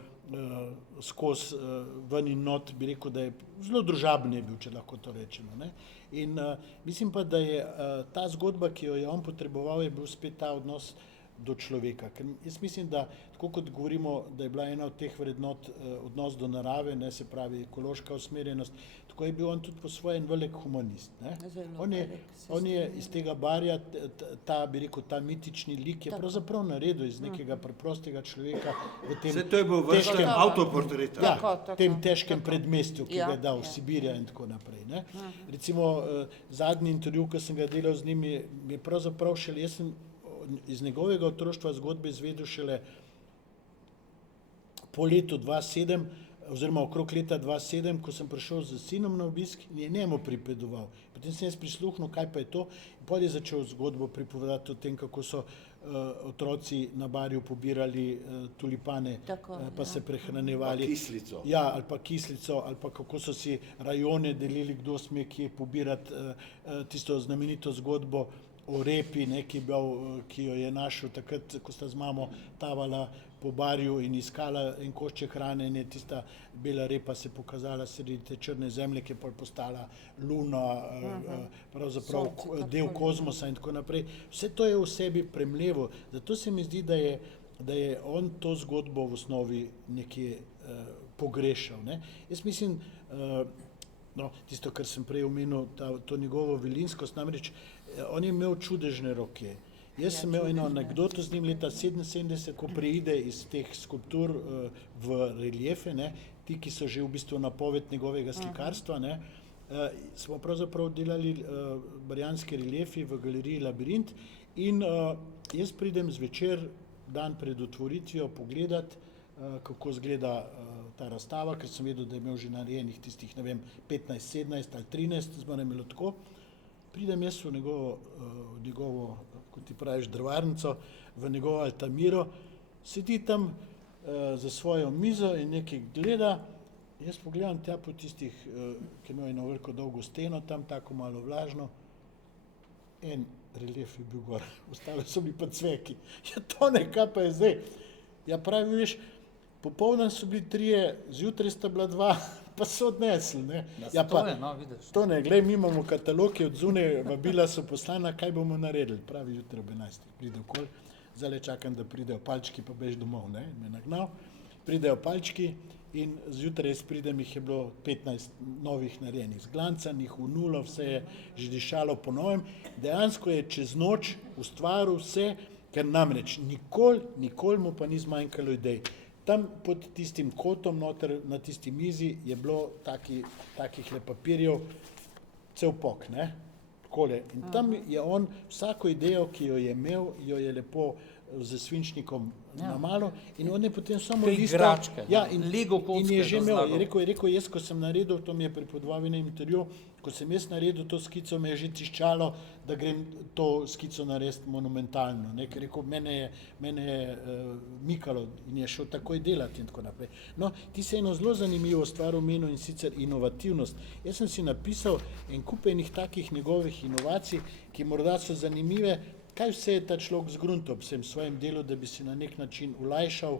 skozi ven in not, bi rekel, da je zelo družaben je bil, če lahko to rečemo. Ne. In mislim pa, da je ta zgodba, ki jo je on potreboval, je bil spet ta odnos do človeka. Ker jaz mislim, da tako kot govorimo, da je bila ena od teh vrednot odnos do narave, ne, se pravi ekološka usmerjenost, tako je bil on tudi po svoje en velik humanist. Ne. Zelo On je velik, iz tega barja, ta, bi rekel, ta mitični lik je Tako. pravzaprav naredil iz nekega preprostega človeka v tem Vse to je bil vrsten težkem, avtoportret. ja, Tako, tem težkem predmestju, ki Ja, ga je dal ja. Sibirija in tako naprej. Ne. Recimo zadnji intervju, ki sem ga delal z njim, je pravzaprav šele, jaz sem iz njegovega otroštva zgodbe izvedel šele po letu 2007, oziroma okrog leta 2007, ko sem prišel z sinom na obisk in je njemu pripovedoval. Potem sem jaz prisluhnil, kaj pa je to, in potem je začel zgodbo pripovedati o tem, kako so otroci na Barju pobirali tulipane, Tako, pa ja. se prehranjevali. Pa kislico. Ja, ali pa kislico, ali pa kako so si rajone delili, kdo sme kje pobirati tisto znamenito zgodbo o repi, ne, ki jo je našel takrat, ko sta z mamo tavala po Barju in iskala en košček hrane in je tista bela repa se pokazala sredi te črne zemlje, ki je pol postala luna, pravzaprav Sonce, del tako, kozmosa in tako naprej. Vse to je v sebi premlevo. Zato se mi zdi, da je on to zgodbo v osnovi nekje pogrešal. Ne. Jaz mislim, no, tisto, kar sem prej omenil, to njegovo velinskost, namreč on je imel čudežne roke. Jaz sem imel eno anekdoto z njim leta 1977, ko preide iz teh skulptur v reliefe, ne, ti, ki so že v bistvu napoved njegovega slikarstva, ne, smo pravzaprav delali barjanski reliefi v galeriji Labirint in jaz pridem zvečer, dan pred otvoritvijo, pogledat, kako izgleda ta razstava, ker sem vedel, da je imel že narejenih tistih, ne vem, 15, 17 ali 13, zmeraj imelo tako. Pridem jaz v njegovo, kot ti praviš, drvarnico, v njegovo Altamiro, sedi tam za svojo mizo in nekaj gleda. Jaz pogledam tja po tistih, ki je imel eno veliko dolgo steno, tam tako malo vlažno, en relief je bil gor, ostale so bili pa cveki. Ja, to nekaj pa je zdaj. Ja, pravi, veš, popoldan so bili 3, zjutraj sta bila 2, pa so odnesli. Ne. Ja, To je, no, vidiš. to ne, glej, mi imamo katalog, je od zunaj, vabila so poslana, kaj bomo naredili. Pravi, jutri ob 11. Pride okoli, zdaj čakam, da pridejo palčki, pa bež domov, ne, me nagnal. Pridejo palčki in zjutraj jaz pridem, jih je bilo 15 novih narejenih, zglancanih, v nulo, vse je že dišalo po novem. Dejansko je čez noč ustvaril vse, ker namreč nikoli mu pa ni zmanjkalo idej. Tam pod tistim kotom noter na tisti mizi je bilo takih papirjev cel pok, ne, takole. In tam je on vsako idejo, ki jo je imel, jo je lepo z svinčnikom na malo in on je potem samo Kaj listal. igračke, Ja, in, Lego in kocke je že imel, razlagal. je rekel, jaz, ko sem naredil, to mi je pripovedoval na intervju, ko sem jaz naredil to skico, me je že tiščalo, da grem to skico narediti monumentalno. Ne? Ker je rekel, mene je mikalo in je šel takoj delati in tako naprej. No, ti se eno zelo zanimivo stvar omenil in sicer inovativnost. Jaz sem si napisal en kup enih takih njegovih inovacij, ki morda so zanimive, kaj vse je ta človek zgruntal v svojem delu, da bi si na nek način olajšal,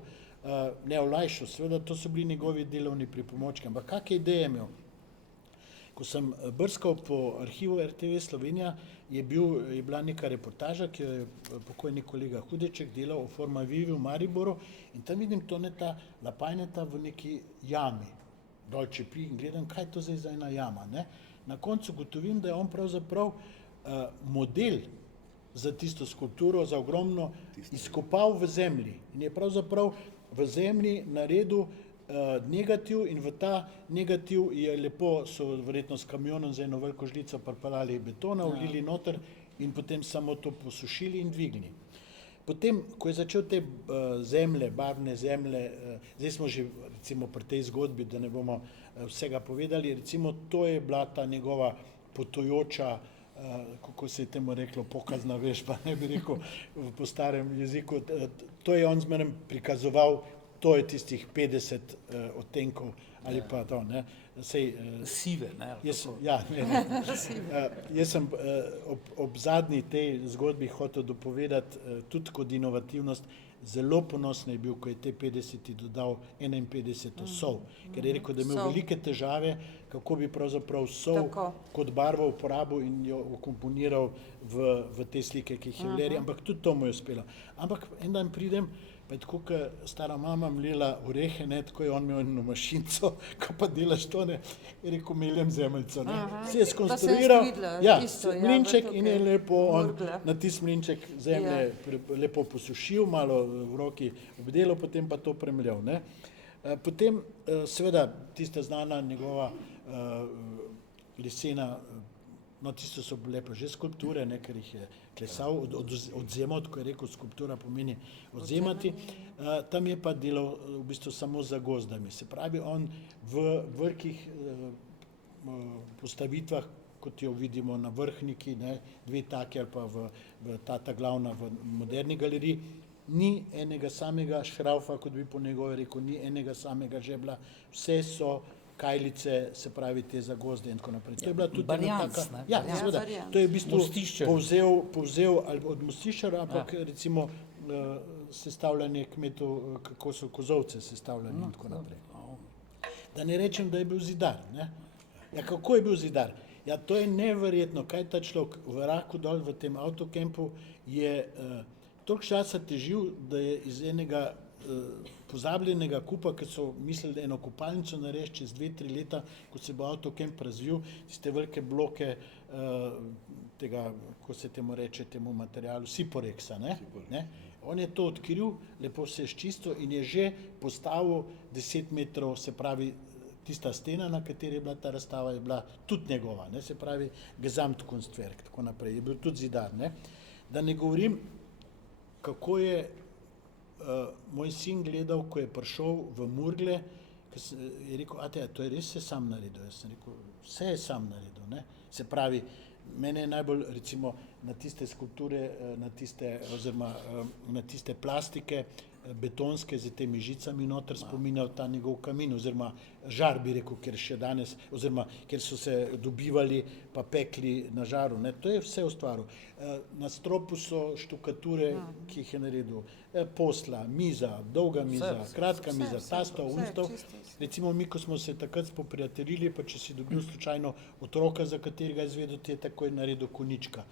ne olajšal, seveda to so bili njegovi delovni pripomočki, ampak kakšne ideje imel? Ko sem brskal po arhivu RTV Slovenija, je bila neka reportaža, ki jo je pokojni kolega Hudeček delal o Formavivi v Mariboru in tam vidim Toneta Lapajneta v neki jami, dol čepi in gledam, kaj je to zdaj za ena jama. Ne? Na koncu gotovim, da je on pravzaprav model za tisto skulpturo, za ogromno, izkopal v zemlji in je pravzaprav v zemlji naredil negativ in v ta negativ je lepo, so verjetno s kamionom za eno veliko žlico pripeljali betona, vlili noter in potem samo to posušili in dvignili. Potem, ko je začel te zemlje, barvne zemlje, zdaj smo že recimo pri tej zgodbi, da ne bomo vsega povedali, recimo to je bila ta njegova potujoča, kako se je temu reklo, pokazna vežba, ne bi rekel po starem jeziku, to je on zmeraj prikazoval, to je tistih 50 odtenkov ali pa to, ne. Sej, Sive, ne? Jaz sem ob zadnji tej zgodbi hotel dopovedati tudi kot inovativnost, zelo ponosen je bil, ko je te 50 dodal 51 sol, ker je rekel, da je imel velike težave, kako bi pravzaprav sol kot barvo uporabil in jo ukomponiral v te slike, ki jih je vleri, ampak tudi to mu je uspelo. Ampak en dan pridem, pa je tako, kot stara mama mlela orehe, ne, tako je on imel eno mašinco, ko pa delaš to, ne, je rekel, meljem zemeljco, ne. Si je skonstruiral, mlinček in je lepo on na tisti mlinček zemlje lepo posušil, malo v roki obdelal, potem pa to premljal, ne. Potem seveda tista znana njegova lesena, no tisto so bile pa že skulpture, ne, ker jih je klesal, odzemal, ko je rekel, skulptura pomeni odzemati, tam je pa delal v bistvu samo za gozdami. Se pravi, on v velikih postavitvah, kot jo vidimo na Vrhniki, ne, dve taki ali pa v ta glavna v Moderni galeriji, ni enega samega šraufa, kot bi po njegove rekel, ni enega samega žebla, vse so kajlice, se pravi te zagozde in tako naprej. To je bila tudi Barjans, taka, ja, seveda, to je v bistvu povzel ali od Mostiščara, ampak recimo sestavljanje kmetov, kako so kozovce sestavljali in tako naprej. Da ne rečem, da je bil zidar, ne. Ja, kako je bil zidar? Ja, to je neverjetno, kaj ta človek v Raku dol v tem avtokempu je toliko časa težil, da je iz enega pozabljenega kupa, ker so mislili, da eno kopalnico narediti čez 2-3 leta, ko se bo avtokemp razvil, tiste velike bloke tega, ko se temu reče, temu materialu, Siporeksa, ne? On je to odkril, lepo se je sčistil in je že postavil 10 metrov, se pravi, tista stena, na kateri je bila ta razstava, je bila tudi njegova, ne? Se pravi, Gesamtkunstwerk, tako naprej, je bil tudi zidar, ne? Da ne govorim, kako je moj sin gledal, ko je prišel v Murgle, je rekel, ate, to je res se sam naredil. Jaz sem rekel, vse je sam naredil, ne. Se pravi, mene je najbolj recimo na tiste skulpture, oziroma na tiste plastike betonske z temi žicami noter spominjal ta njegov kamin, oziroma žar bi rekel, ker še danes, oziroma ker so se dobivali pa pekli na žaru, ne, to je vse ustvaril. Na stropu so štukature, ki jih je naredil, posla, miza, dolga miza, kratka miza, tastov, unstov. Recimo mi, ko smo se takrat spoprijateljili, pa če si dobil slučajno otroka, za katerega je izvedel, ti je takoj naredil konička,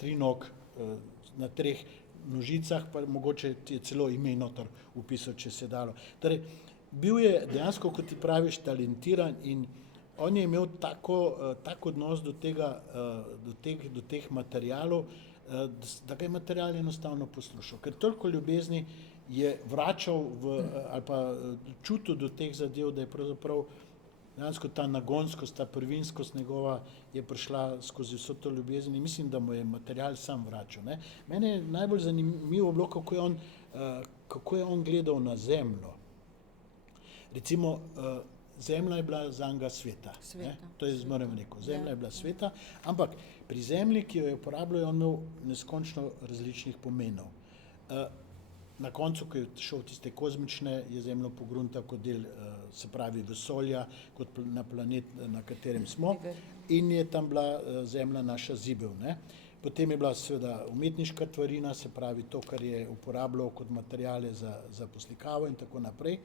3 nog na 3 nožicah, pa mogoče ti je celo ime noter upisal, če se dalo. Torej, bil je dejansko, kot ti praviš, talentiran in on je imel tak odnos do teh materialov, da ga je material enostavno poslušal. Ker toliko ljubezni je vračal ali pa čutil do teh zadev, da je pravzaprav dejansko ta nagonskost, ta prvinskost njegova je prišla skozi vso to ljubezen in mislim, da mu je material sam vračal. Ne. Mene je najbolj zanimivo bilo, kako je on gledal na zemljo. Recimo, zemlja je bila zanj sveta. To je zmeraj rekel. Zemlja je bila sveta, ampak pri zemlji, ki jo je uporabljal, je on imel neskončno različnih pomenov. Na koncu, ko je šel tiste kozmične, je zemljo pogruntal kot del, se pravi, vesolja, kot na planet, na katerem smo, in je tam bila zemlja naša zibel. Ne. Potem je bila seveda umetniška tvarina, se pravi to, kar je uporabljal kot materijale za poslikavo in tako naprej.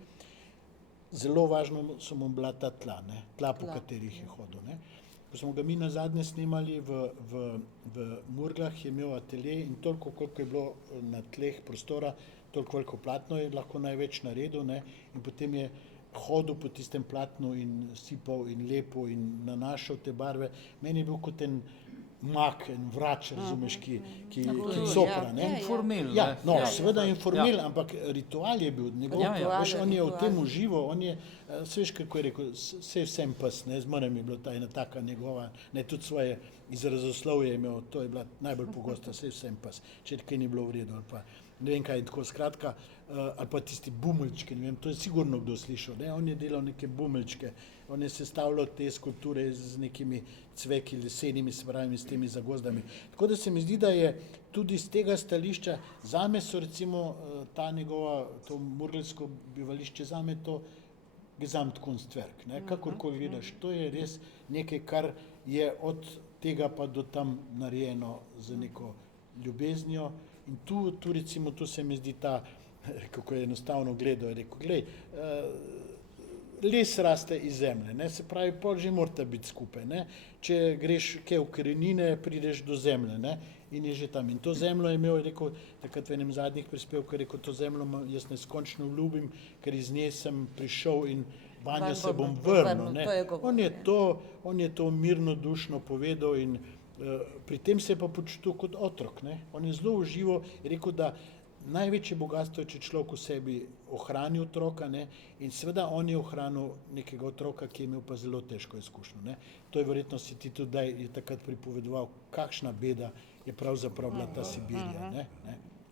Zelo važno so mu bila ta tla, ne, tla, po katerih je hodil. Ne. Ko smo ga mi nazadnje snemali v Murglah, je imel atelje in toliko, koliko je bilo na tleh prostora, toliko veliko platno je lahko največ naredil, ne, in potem je hodil po tistem platnu in sipal in lepil in nanašal te barve. Meni je bil kot en mak, en vrač, razumeš, ki sopra. Ne. Informel. Ja, no, seveda informel, ampak ritual je bil. Veš, on je v tem užival, on je, veš, kako je rekel, vsem pes, ne, zmeraj mi je bila ta ena taka njegova, ne, tudi svoje izrazoslovje je imel, to je bila najbolj pogosta, vsem pes, če kaj ni bilo v redu, ali pa ne vem kaj, tako skratka, ali pa tisti bumeljčki, ne vem, to je sigurno kdo slišal, ne, on je delal neke bumeljčke, on je sestavljal te skulpture z nekimi cveki lesenimi, se pravi, s temi zagozdami. Tako da se mi zdi, da je tudi z tega stališča, zame so recimo ta njegova, to murgelsko bivališče, zame to Gesamtkunstwerk, ne, kakorkoli gledaš, to je res nekaj, kar je od tega pa do tam narejeno z neko ljubeznijo. In tu recimo, tu se mi zdi ta, kako je enostavno gledal, je rekel, glej, les raste iz zemlje, ne, se pravi, pol že morata biti skupaj, ne, če greš kaj v korenine, prideš do zemlje, ne, in je že tam. In to zemljo je imel, je rekel, takrat v enem zadnjih prispevkov, je rekel, to zemljo jaz neskončno ljubim, ker iz nje sem prišel in vanjo se bom vrnil, ne. On je to mirno dušno povedal in pri tem se je pa počutil kot otrok, ne. On je zelo užival, je rekel, da največje bogatstvo je, če človek v sebi ohrani otroka, ne, in seveda on je ohranil nekega otroka, ki je imel pa zelo težko izkušnjo, ne. To je verjetno si ti tudi je takrat pripovedoval, kakšna beda je pravzaprav bila ta Sibirija, ne.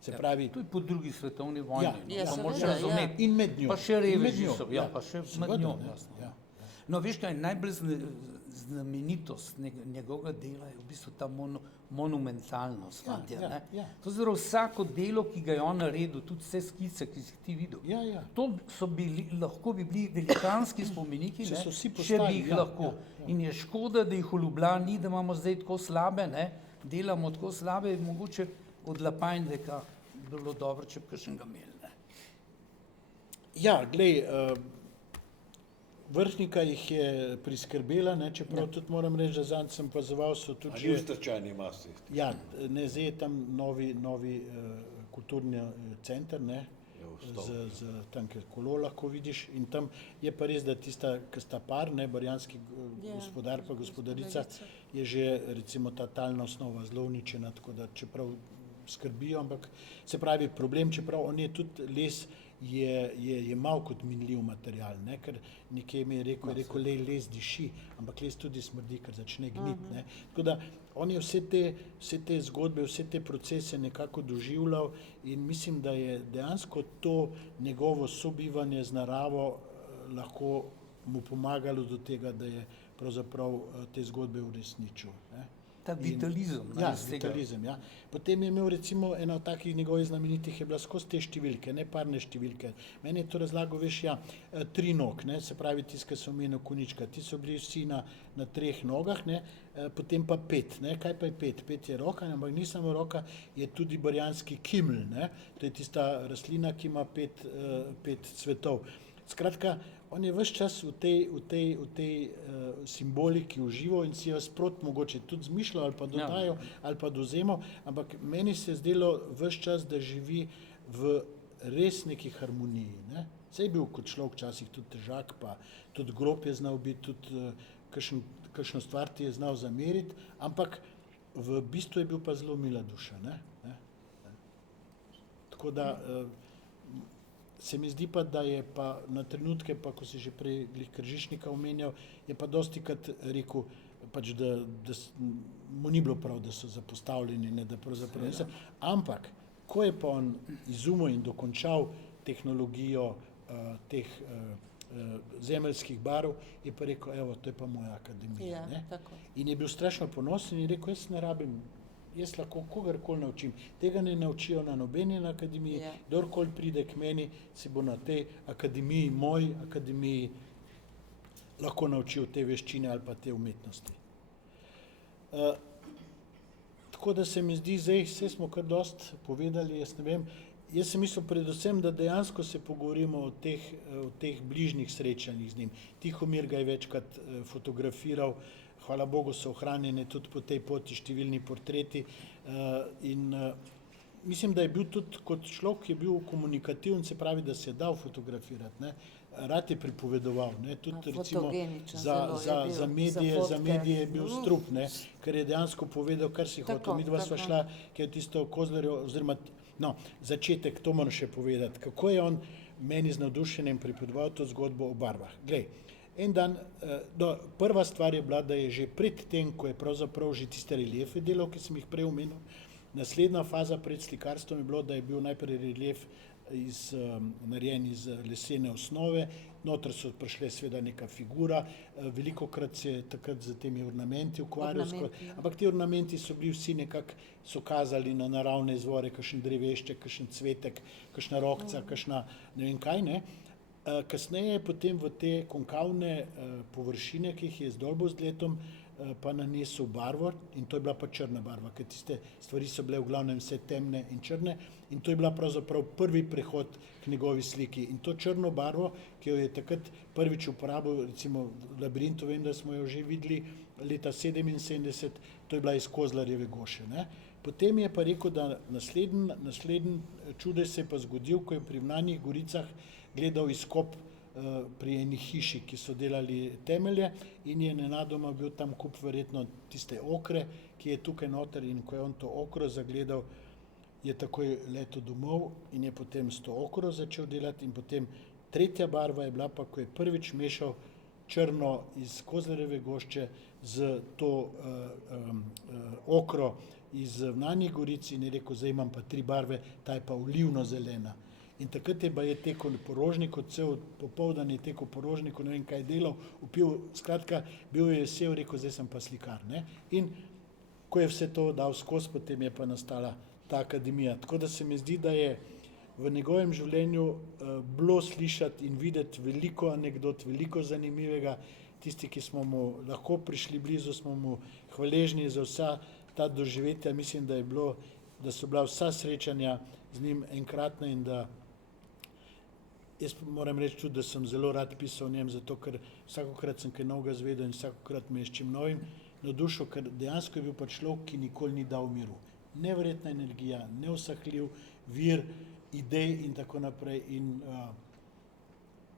Se pravi, To je po drugi svetovni vojni. Ja, To moraš seveda, razumeti. in med njo. Pa še reveži njo, so, pa še med njo. Jasno. No, veš kaj, najbolj znamenitost njegovega dela je v bistvu ta monumentalnost. To je vsako delo, ki ga je on naredil, tudi vse skice, ki si ti videl. To so lahko bi bili velikanski spomeniki, če bi jih lahko. In je škoda, da jih v Ljubljani ni, da imamo zdaj tako slabe, ne, delamo tako slabe, mogoče od Lapajndeka bi bilo dobro, če bi kakšnega imeli. Ja, glej, Vrhnika jih je priskrbela, ne, čeprav tudi moram reči, da zanj sem opazoval, so tudi že... A ni v stečajni masi? Ja, ne, zdaj je tam novi kulturni center, ne, z tam, kjer kolo lahko vidiš, in tam je pa res, da tista, ki sta par, ne, barjanski gospodar pa gospodarica, je že recimo ta talna osnova zelo uničena, tako da čeprav skrbijo, ampak se pravi problem, čeprav on je tudi les, je mal kot minljiv material, ne, ker nekje mi je rekel, les diši, ampak les tudi smrdi, ker začne gniti, ne. Tako da on je vse te zgodbe, vse te procese nekako doživljal in mislim, da je dejansko to njegovo sobivanje z naravo lahko mu pomagalo do tega, da je pravzaprav te zgodbe uresničil, ne. Ta vitalizem. Vitalizem, ja. Potem je imel recimo ena od takih njegovih znamenitih je bila skozi te številke, ne parne številke. Meni je to razlagal, veš, tri nog, ne, se pravi tisti, ki so omenil konička, ti so bili vsi na 3 nogah, ne, potem pa 5, ne, kaj pa je 5? 5 je roka, ampak ni samo roka, je tudi barjanski kiml, ne, to je tista rastlina, ki ima 5 cvetov. Skratka, on je ves čas v tej simboliki užival in si jo sprot mogoče tudi zmišljal ali pa dodajal ali pa dozemal, ampak meni se je zdelo ves čas, da živi v res neki harmoniji, ne. Saj je bil kot človek včasih tudi težak, pa tudi grob je znal biti, tudi kakšno stvar ti je znal zameriti, ampak v bistvu je bil pa zelo mila duša, ne. Tako da se mi zdi pa, da je pa na trenutke, pa ko si že prej glih Kržišnika omenjal, je pa dostikrat rekel, pač da mu ni bilo prav, da so zapostavljeni, ne, da pravzaprav niso. Ampak, ko je pa on izumil in dokončal tehnologijo teh zemeljskih barv, je pa rekel, evo, to je pa moja akademija. Ja, tako. In je bil strašno ponosen in je rekel, jaz ne rabim, jaz lahko kogarkoli naučim. Tega ne naučijo na nobeni akademiji, Ja. kdorkoli pride k meni, se bo na tej akademiji, moji akademiji, lahko naučil te veščine ali pa te umetnosti. Tako da se mi zdi, zdaj vse smo kar dost povedali, jaz ne vem, jaz sem mislil predvsem, da dejansko se pogovorimo o teh bližnjih srečanjih z njim. Tihomir ga je večkrat fotografiral, hvala Bogu so ohranjene tudi po tej poti številni portreti in mislim, da je bil tudi kot človek, je bil komunikativen, se pravi, da se je dal fotografirati, ne. Rad je pripovedoval, ne, tudi recimo za medije je bil strup, ne, ker je dejansko povedal, kar si hotel. Midva sva šla, ker je tisto Kozlerjo, oziroma, no, začetek, to moram še povedati, kako je on meni z navdušenjem pripovedoval to zgodbo o barvah. Glej, en dan, prva stvar je bila, da je že pred tem, ko je pravzaprav že tiste reliefe delal, ki sem jih prej omenil, naslednja faza pred slikarstvom je bilo, da je bil najprej relief narejen iz lesene osnove, noter so prišle seveda neka figura, velikokrat se je takrat z temi ornamenti ukvarjal, ampak ti ornamenti so bili vsi nekako, so kazali na naravne izvore, kakšen drevešček, kakšen cvetek, kakšna rokca, kakšna ne vem kaj, ne. Kasneje je potem v te konkavne površine, ki jih je zdolbo z letom, pa nanesel barvo in to je bila pa črna barva, ker tiste stvari so bile v glavnem vse temne in črne in to je bila pravzaprav prvi prehod k njegovi sliki. In to črno barvo, ki jo je takrat prvič uporabil, recimo v Labirintu, vem, da smo jo že videli leta 77, to je bila iz Kozlarjeve goše, ne. Potem je pa rekel, da naslednji čudež se je pa zgodil, ko je pri Vnanih Goricah gledal izkop pri eni hiši, ki so delali temelje in je nenadoma bil tam kup verjetno tiste okre, ki je tukaj noter in ko je on to okro zagledal, je takoj letel domov in je potem s to okro začel delati in potem tretja barva je bila pa, ko je prvič mešal črno iz Kozlarjeve gošče z to okro iz Vnanih Goric in je rekel, zdaj imam pa 3 barve, ta je pa olivno-zelena. In takrat je tekel po Rožniku, cel popoldan je tekel po Rožniku, ne vem kaj delal, vpil, skratka, bil je sev, rekel, zdaj sem pa slikar, ne. In ko je vse to dal skozi, potem je pa nastala ta akademija. Tako da se mi zdi, da je v njegovem življenju bilo slišati in videti veliko anekdot, veliko zanimivega. Tisti, ki smo mu lahko prišli blizu, smo mu hvaležni za vsa ta doživetja. Mislim, da so bila vsa srečanja z njim enkratna in da jaz moram reči tudi, da sem zelo rad pisal o njem, zato ker vsakokrat sem kaj novega zvedel in vsakokrat me je s čim novim navdušil, ker dejansko je bil pa človek, ki nikoli ni dal miru. Neverjetna energija, neusahljiv vir idej in tako naprej in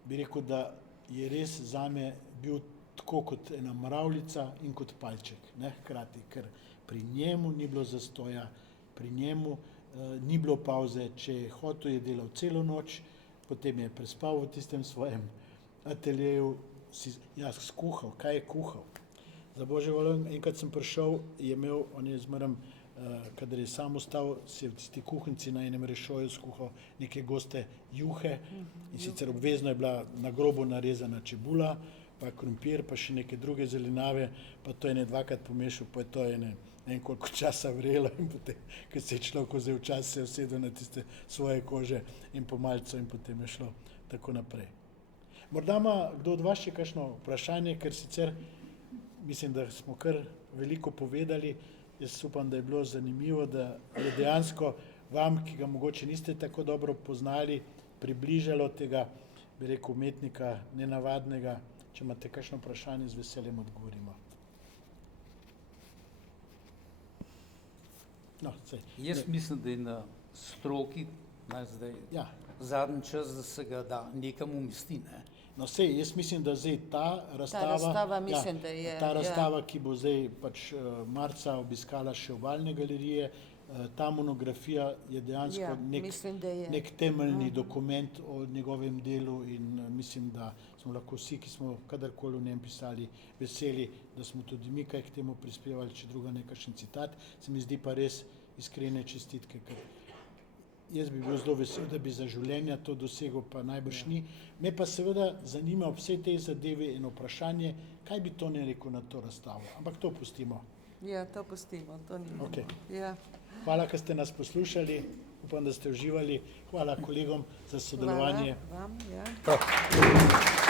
bi rekel, da je res zame bil tako kot ena mravljica in kot palček, ne, hkrati, ker pri njemu ni bilo zastoja, pri njemu ni bilo pauze, če je hotel, je delal celo noč, potem je prespal v tistem svojem ateljeju, skuhal, kaj je kuhal. Za Božjo voljo, enkrat sem prišel, je imel, on je zmeraj, kadar je sam ostal, si je v tisti kuhinci na enem rešoju skuhal neke goste juhe in sicer obvezno je bila na grobo narezana čebula, pa krompir, pa še neke druge zelenjave, pa to je 2krat pomešal, pa je to ne vem koliko časa vrelo in potem, ker se je človek vzel čas, se je usedel na tiste svoje kože in pomalco in potem je šlo tako naprej. Morda ima kdo od vas še kakšno vprašanje, ker sicer mislim, da smo kar veliko povedali, jaz upam, da je bilo zanimivo, da je dejansko vam, ki ga mogoče niste tako dobro poznali, približalo tega, bi rekel, umetnika nenavadnega. Če imate kakšno vprašanje, z veseljem odgovorimo. No, jaz mislim, da je na stroki zdaj zadnji čas, da se ga da nekam umesti. Ne? No, jaz mislim, da zdaj ta razstava, ki bo zdaj pač marca obiskala še obalne galerije, Ta monografija je dejansko Ja, mislim, da je. nek temeljni dokument o njegovem delu in mislim, da smo lahko vsi, ki smo kadarkoli o njem pisali, veseli, da smo tudi mi kaj k temu prispevali, če druga nekakšen citat. Se mi zdi pa res iskrene čestitke, ker jaz bi bil zelo vesel, da bi za življenja to dosegel, pa najbrž ni. Me pa seveda zanima ob vsej tej zadevi eno vprašanje, kaj bi Tone rekel na to razstavo, ampak to pustimo. Ja, to pustimo, to ni. Okej. Ja. Hvala, ker ste nas poslušali, upam, da ste uživali. Hvala kolegom za sodelovanje. Hvala vam, ja. Prav.